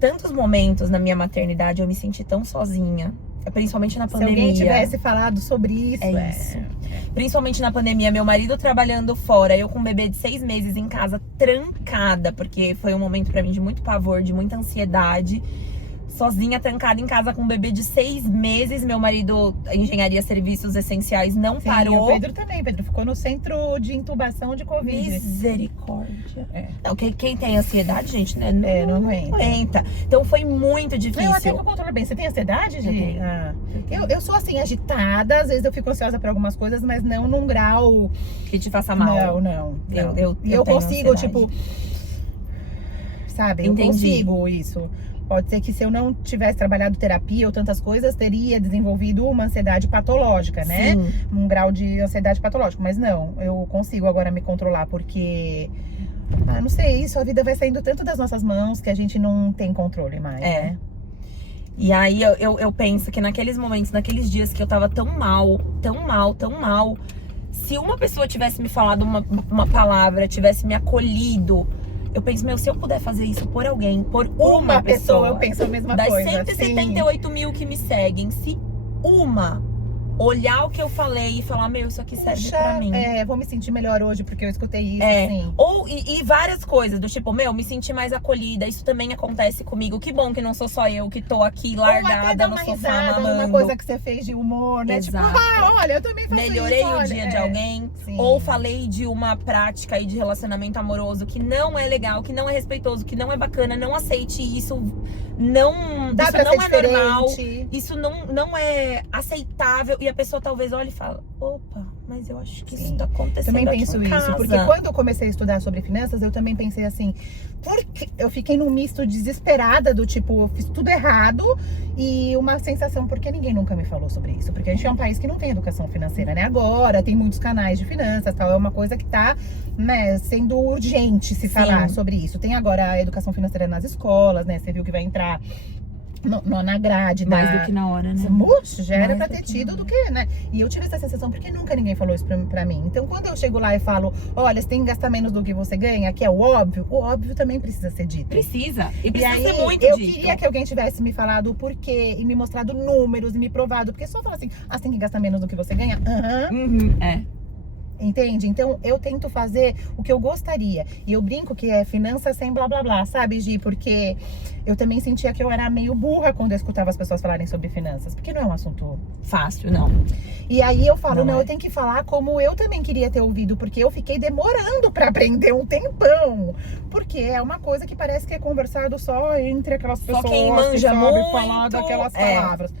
tantos momentos na minha maternidade eu me senti tão sozinha. Principalmente na pandemia. Se alguém tivesse falado sobre isso. Isso. Principalmente na pandemia, meu marido trabalhando fora, eu com um bebê de 6 meses em casa, trancada, porque foi um momento pra mim de muito pavor, de muita ansiedade. Sozinha, trancada em casa com um bebê de 6 meses. Meu marido, engenharia serviços essenciais, não parou. O Pedro também, Pedro ficou no centro de intubação de Covid. Misericórdia. Não, quem tem ansiedade, gente, né? Não aguenta. Então foi muito difícil. Não, até que eu controlo bem. Você tem ansiedade, Gi? Eu sou assim, agitada, às vezes eu fico ansiosa por algumas coisas, mas não num grau que te faça mal. Não. Eu consigo, ansiedade. tipo, sabe? Entendi. Eu consigo isso. Pode ser que se eu não tivesse trabalhado terapia ou tantas coisas, teria desenvolvido uma ansiedade patológica, né? Sim. Um grau de ansiedade patológica. Mas não, eu consigo agora me controlar, porque... não sei, isso, a vida vai saindo tanto das nossas mãos que a gente não tem controle mais, né? E aí eu penso que naqueles momentos, naqueles dias que eu tava tão mal, se uma pessoa tivesse me falado uma palavra, tivesse me acolhido, eu penso, se eu puder fazer isso por alguém, por uma pessoa, eu penso a mesma das coisa. 178 mil que me seguem, se uma olhar o que eu falei e falar, isso aqui serve pra mim. Vou me sentir melhor hoje porque eu escutei isso, assim. E várias coisas, do tipo, me sentir mais acolhida, isso também acontece comigo. Que bom que não sou só eu que tô aqui largada no sofá mamando. Uma coisa que você fez de humor, né? Exato. Tipo, olha, eu também faço melhorei isso, o dia de alguém. Sim. Ou falei de uma prática aí de relacionamento amoroso que não é legal, que não é respeitoso, que não é bacana. Não aceite isso. Não, Dá isso pra não ser é diferente. normal. Isso não é aceitável. E a pessoa talvez olhe e fala, opa, mas eu acho que isso tá acontecendo também aqui penso em isso, casa. porque quando eu comecei a estudar sobre finanças, eu também pensei assim, porque eu fiquei num misto desesperada do tipo, eu fiz tudo errado e uma sensação, porque ninguém nunca me falou sobre isso, porque a gente é um país que não tem educação financeira, né? Agora tem muitos canais de finanças, tal, é uma coisa que tá, né, sendo urgente se falar sobre isso. Tem agora a educação financeira nas escolas, né? Você viu que vai entrar na grade mais do que na hora, né? Já era pra ter tido do que, né? E eu tive essa sensação porque nunca ninguém falou isso pra mim. Então, quando eu chego lá e falo, olha, você tem que gastar menos do que você ganha, que é o óbvio também precisa ser dito. Precisa. E precisa aí, ser muito eu dito. queria que alguém tivesse me falado o porquê e me mostrado números e me provado. Porque só falar assim, você tem que gastar menos do que você ganha? Entende? Então, eu tento fazer o que eu gostaria. E eu brinco que é finanças sem blá blá blá, sabe, Gi? Porque eu também sentia que eu era meio burra quando eu escutava as pessoas falarem sobre finanças. Porque não é um assunto fácil, não. E aí eu falo, eu tenho que falar como eu também queria ter ouvido. Porque eu fiquei demorando pra aprender um tempão. Porque é uma coisa que parece que é conversado só entre aquelas pessoas só quem manja que muito, sabe falar daquelas palavras.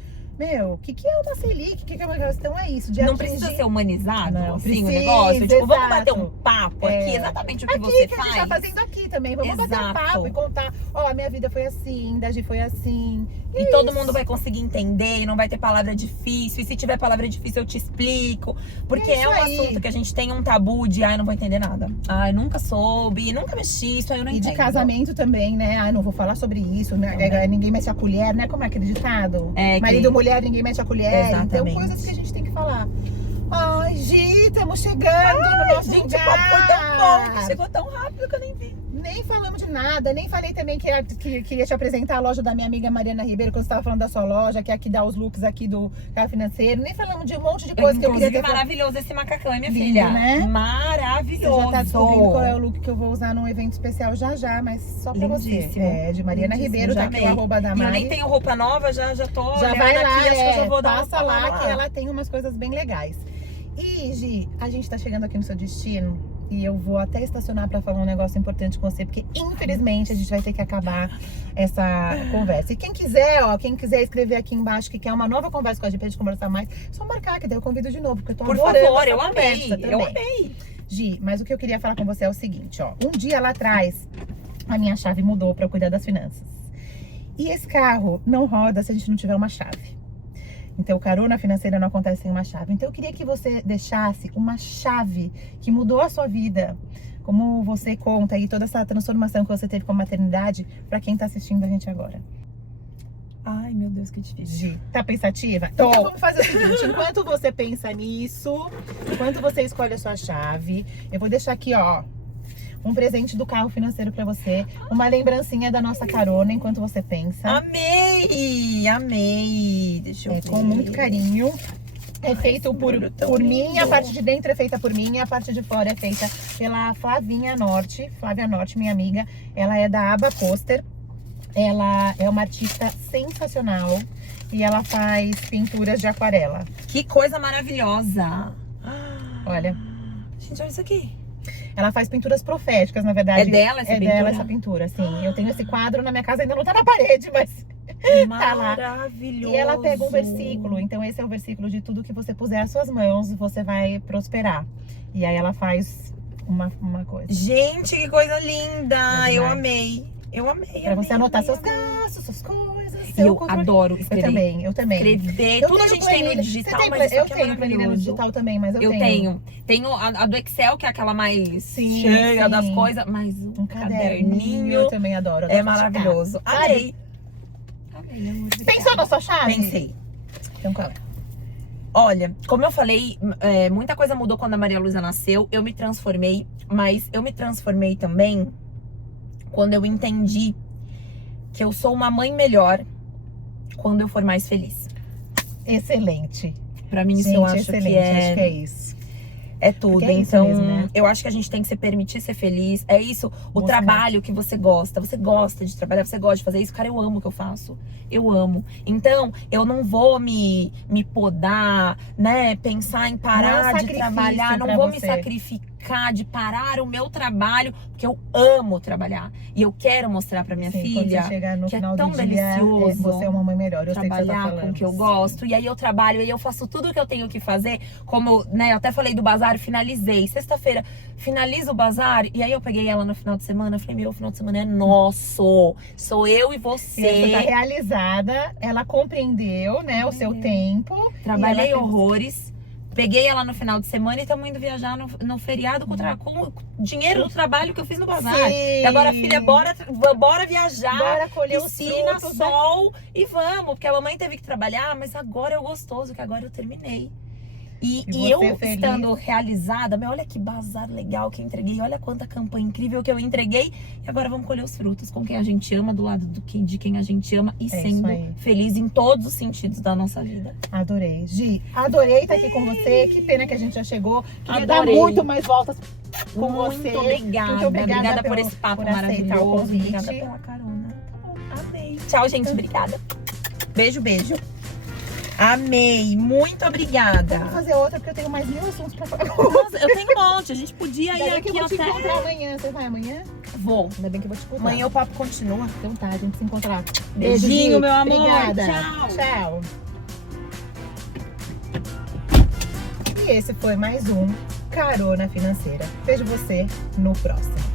O que é uma Selic? O que é uma questão? É isso. Não precisa ser humanizado, assim, o precisa, negócio. Tipo, vamos exato. bater um papo aqui, exatamente o que você que faz. A gente tá fazendo aqui também. Vamos bater um papo e contar. A minha vida foi assim, da Gi foi assim. E todo mundo vai conseguir entender, e não vai ter palavra difícil. E se tiver palavra difícil, eu te explico. Porque é um assunto que a gente tem um tabu de, não vou entender nada. Nunca soube, nunca mexi, isso aí eu não entendo. E de casamento também, né? Não vou falar sobre isso, né? Ninguém mexe a colher, né? Como é aquele ditado? Marido e mulher, ninguém mexe a colher. Exatamente. Então, coisas que a gente tem que falar. Ai, Gi, estamos chegando no nosso gente, lugar. O papo foi tão bom, que chegou tão rápido que eu nem vi. Nem falamos de nada, nem falei também que queria te apresentar a loja da minha amiga Mariana Ribeiro, quando você estava falando da sua loja, que é aqui dá os looks aqui do carro financeiro. Nem falamos de um monte de coisa que eu queria ter. Maravilhoso esse macacão, hein, minha lindo, filha? Né? Maravilhoso. Você já tá descobrindo qual é o look que eu vou usar num evento especial já, mas só pra lindíssimo. você. De Mariana Ribeiro, tá aqui o arroba da Mari. Eu nem tenho roupa nova, já tô já vai lá, aqui, acho que eu já vou dar passa lá que ela tem umas coisas bem legais. E, Gi, a gente tá chegando aqui no seu destino. e eu vou até estacionar para falar um negócio importante com você, porque infelizmente a gente vai ter que acabar essa conversa. E quem quiser escrever aqui embaixo que quer uma nova conversa com a gente pra gente conversar mais, só marcar que daí eu convido de novo, porque eu tô adorando essa eu conversa amei, também. eu amei. Gi, mas o que eu queria falar com você é o seguinte, ó. Um dia lá atrás, a minha chave mudou para eu cuidar das finanças. E esse carro não roda se a gente não tiver uma chave. Então, carona financeira não acontece sem uma chave. Então, eu queria que você deixasse uma chave que mudou a sua vida. Como você conta aí toda essa transformação que você teve com a maternidade para quem tá assistindo a gente agora. Ai, meu Deus, que difícil. Gi, tá pensativa? Então vamos fazer o seguinte, enquanto você pensa nisso, enquanto você escolhe a sua chave, eu vou deixar aqui, ó, um presente do carro financeiro pra você, uma lembrancinha da nossa carona enquanto você pensa. Amei, amei. Deixa eu ver. Com muito carinho. É feito por mim, a parte de dentro é feita por mim e a parte de fora é feita pela Flávia Norte, minha amiga. Ela é da Aba Poster. Ela é uma artista sensacional e ela faz pinturas de aquarela. Que coisa maravilhosa. Olha. Gente, olha isso aqui. Ela faz pinturas proféticas, na verdade. É dela essa pintura? É dela essa pintura, sim. Eu tenho esse quadro na minha casa, ainda não tá na parede, mas tá lá. Maravilhoso. E ela pega um versículo, então esse é o versículo de tudo que você puser às suas mãos, você vai prosperar. E aí ela faz uma coisa. Gente, que coisa linda. Eu amei. Eu amei. Pra você anotar seus gastos, suas coisas. Eu adoro escrever. Eu também. Escrever. Tudo a gente tem no digital, mas eu tenho planilha no digital também, mas eu tenho. Tenho a do Excel, que é aquela mais cheia das coisas, mas um caderninho. Eu também adoro. É maravilhoso. Amei. Amei, amor. Pensou na sua chave? Pensei. Então qual é? Olha, como eu falei, muita coisa mudou quando a Maria Luísa nasceu. Eu me transformei, mas eu me transformei também quando eu entendi que eu sou uma mãe melhor quando eu for mais feliz. Excelente. Pra mim, isso eu acho excelente. que é... Acho que é isso. É tudo, É então mesmo, né? eu acho que a gente tem que se permitir ser feliz. É isso, o Buscar. trabalho que você gosta de trabalhar, você gosta de fazer isso. Cara, eu amo o que eu faço, eu amo. Então, eu não vou me podar, né, pensar em parar de trabalhar, não vou me sacrificar de parar o meu trabalho, porque eu amo trabalhar. E eu quero mostrar pra minha filha que é tão delicioso você é uma mãe melhor. Eu trabalhar com o que eu gosto. E aí eu trabalho, e eu faço tudo o que eu tenho que fazer. Como, né, eu até falei do bazar, finalizei. Sexta-feira, finalizo o bazar. E aí eu peguei ela no final de semana. Eu falei, meu, o final de semana é nosso. Sou eu e você. Você tá realizada. Ela compreendeu, né, o seu tempo. Trabalhei horrores. Peguei ela no final de semana e estamos indo viajar no feriado com o dinheiro do trabalho que eu fiz no bazar. Sim. E agora, filha, bora viajar. Bora colher piscina, os frutos, sol e vamos. Porque a mamãe teve que trabalhar, mas agora é o gostoso, que agora eu terminei. E eu feliz. Estando realizada, mas olha que bazar legal que eu entreguei, olha quanta campanha incrível que eu entreguei. E agora vamos colher os frutos com quem a gente ama, do lado de quem a gente ama e sendo feliz em todos os sentidos da nossa vida. Adorei. Gi, adorei estar aqui com você. Que pena que a gente já chegou. Queria dar muito mais voltas com você. Muito obrigada. Obrigada por esse papo maravilhoso. Obrigada pela carona. Amei. Tchau, gente. Obrigada. Beijo, beijo. Amei, muito obrigada. Vou fazer outra porque eu tenho mais 1000 assuntos pra falar. Nossa, eu tenho um monte. A gente podia ir aqui eu vou te até... encontrar amanhã. Você vai amanhã? Vou. Ainda bem que eu vou te encontrar. Amanhã o papo continua. Então tá, a gente se encontra lá. Beijinho, meu amor. Obrigada. Tchau. Tchau. E esse foi mais um Carona Financeira. Vejo você no próximo.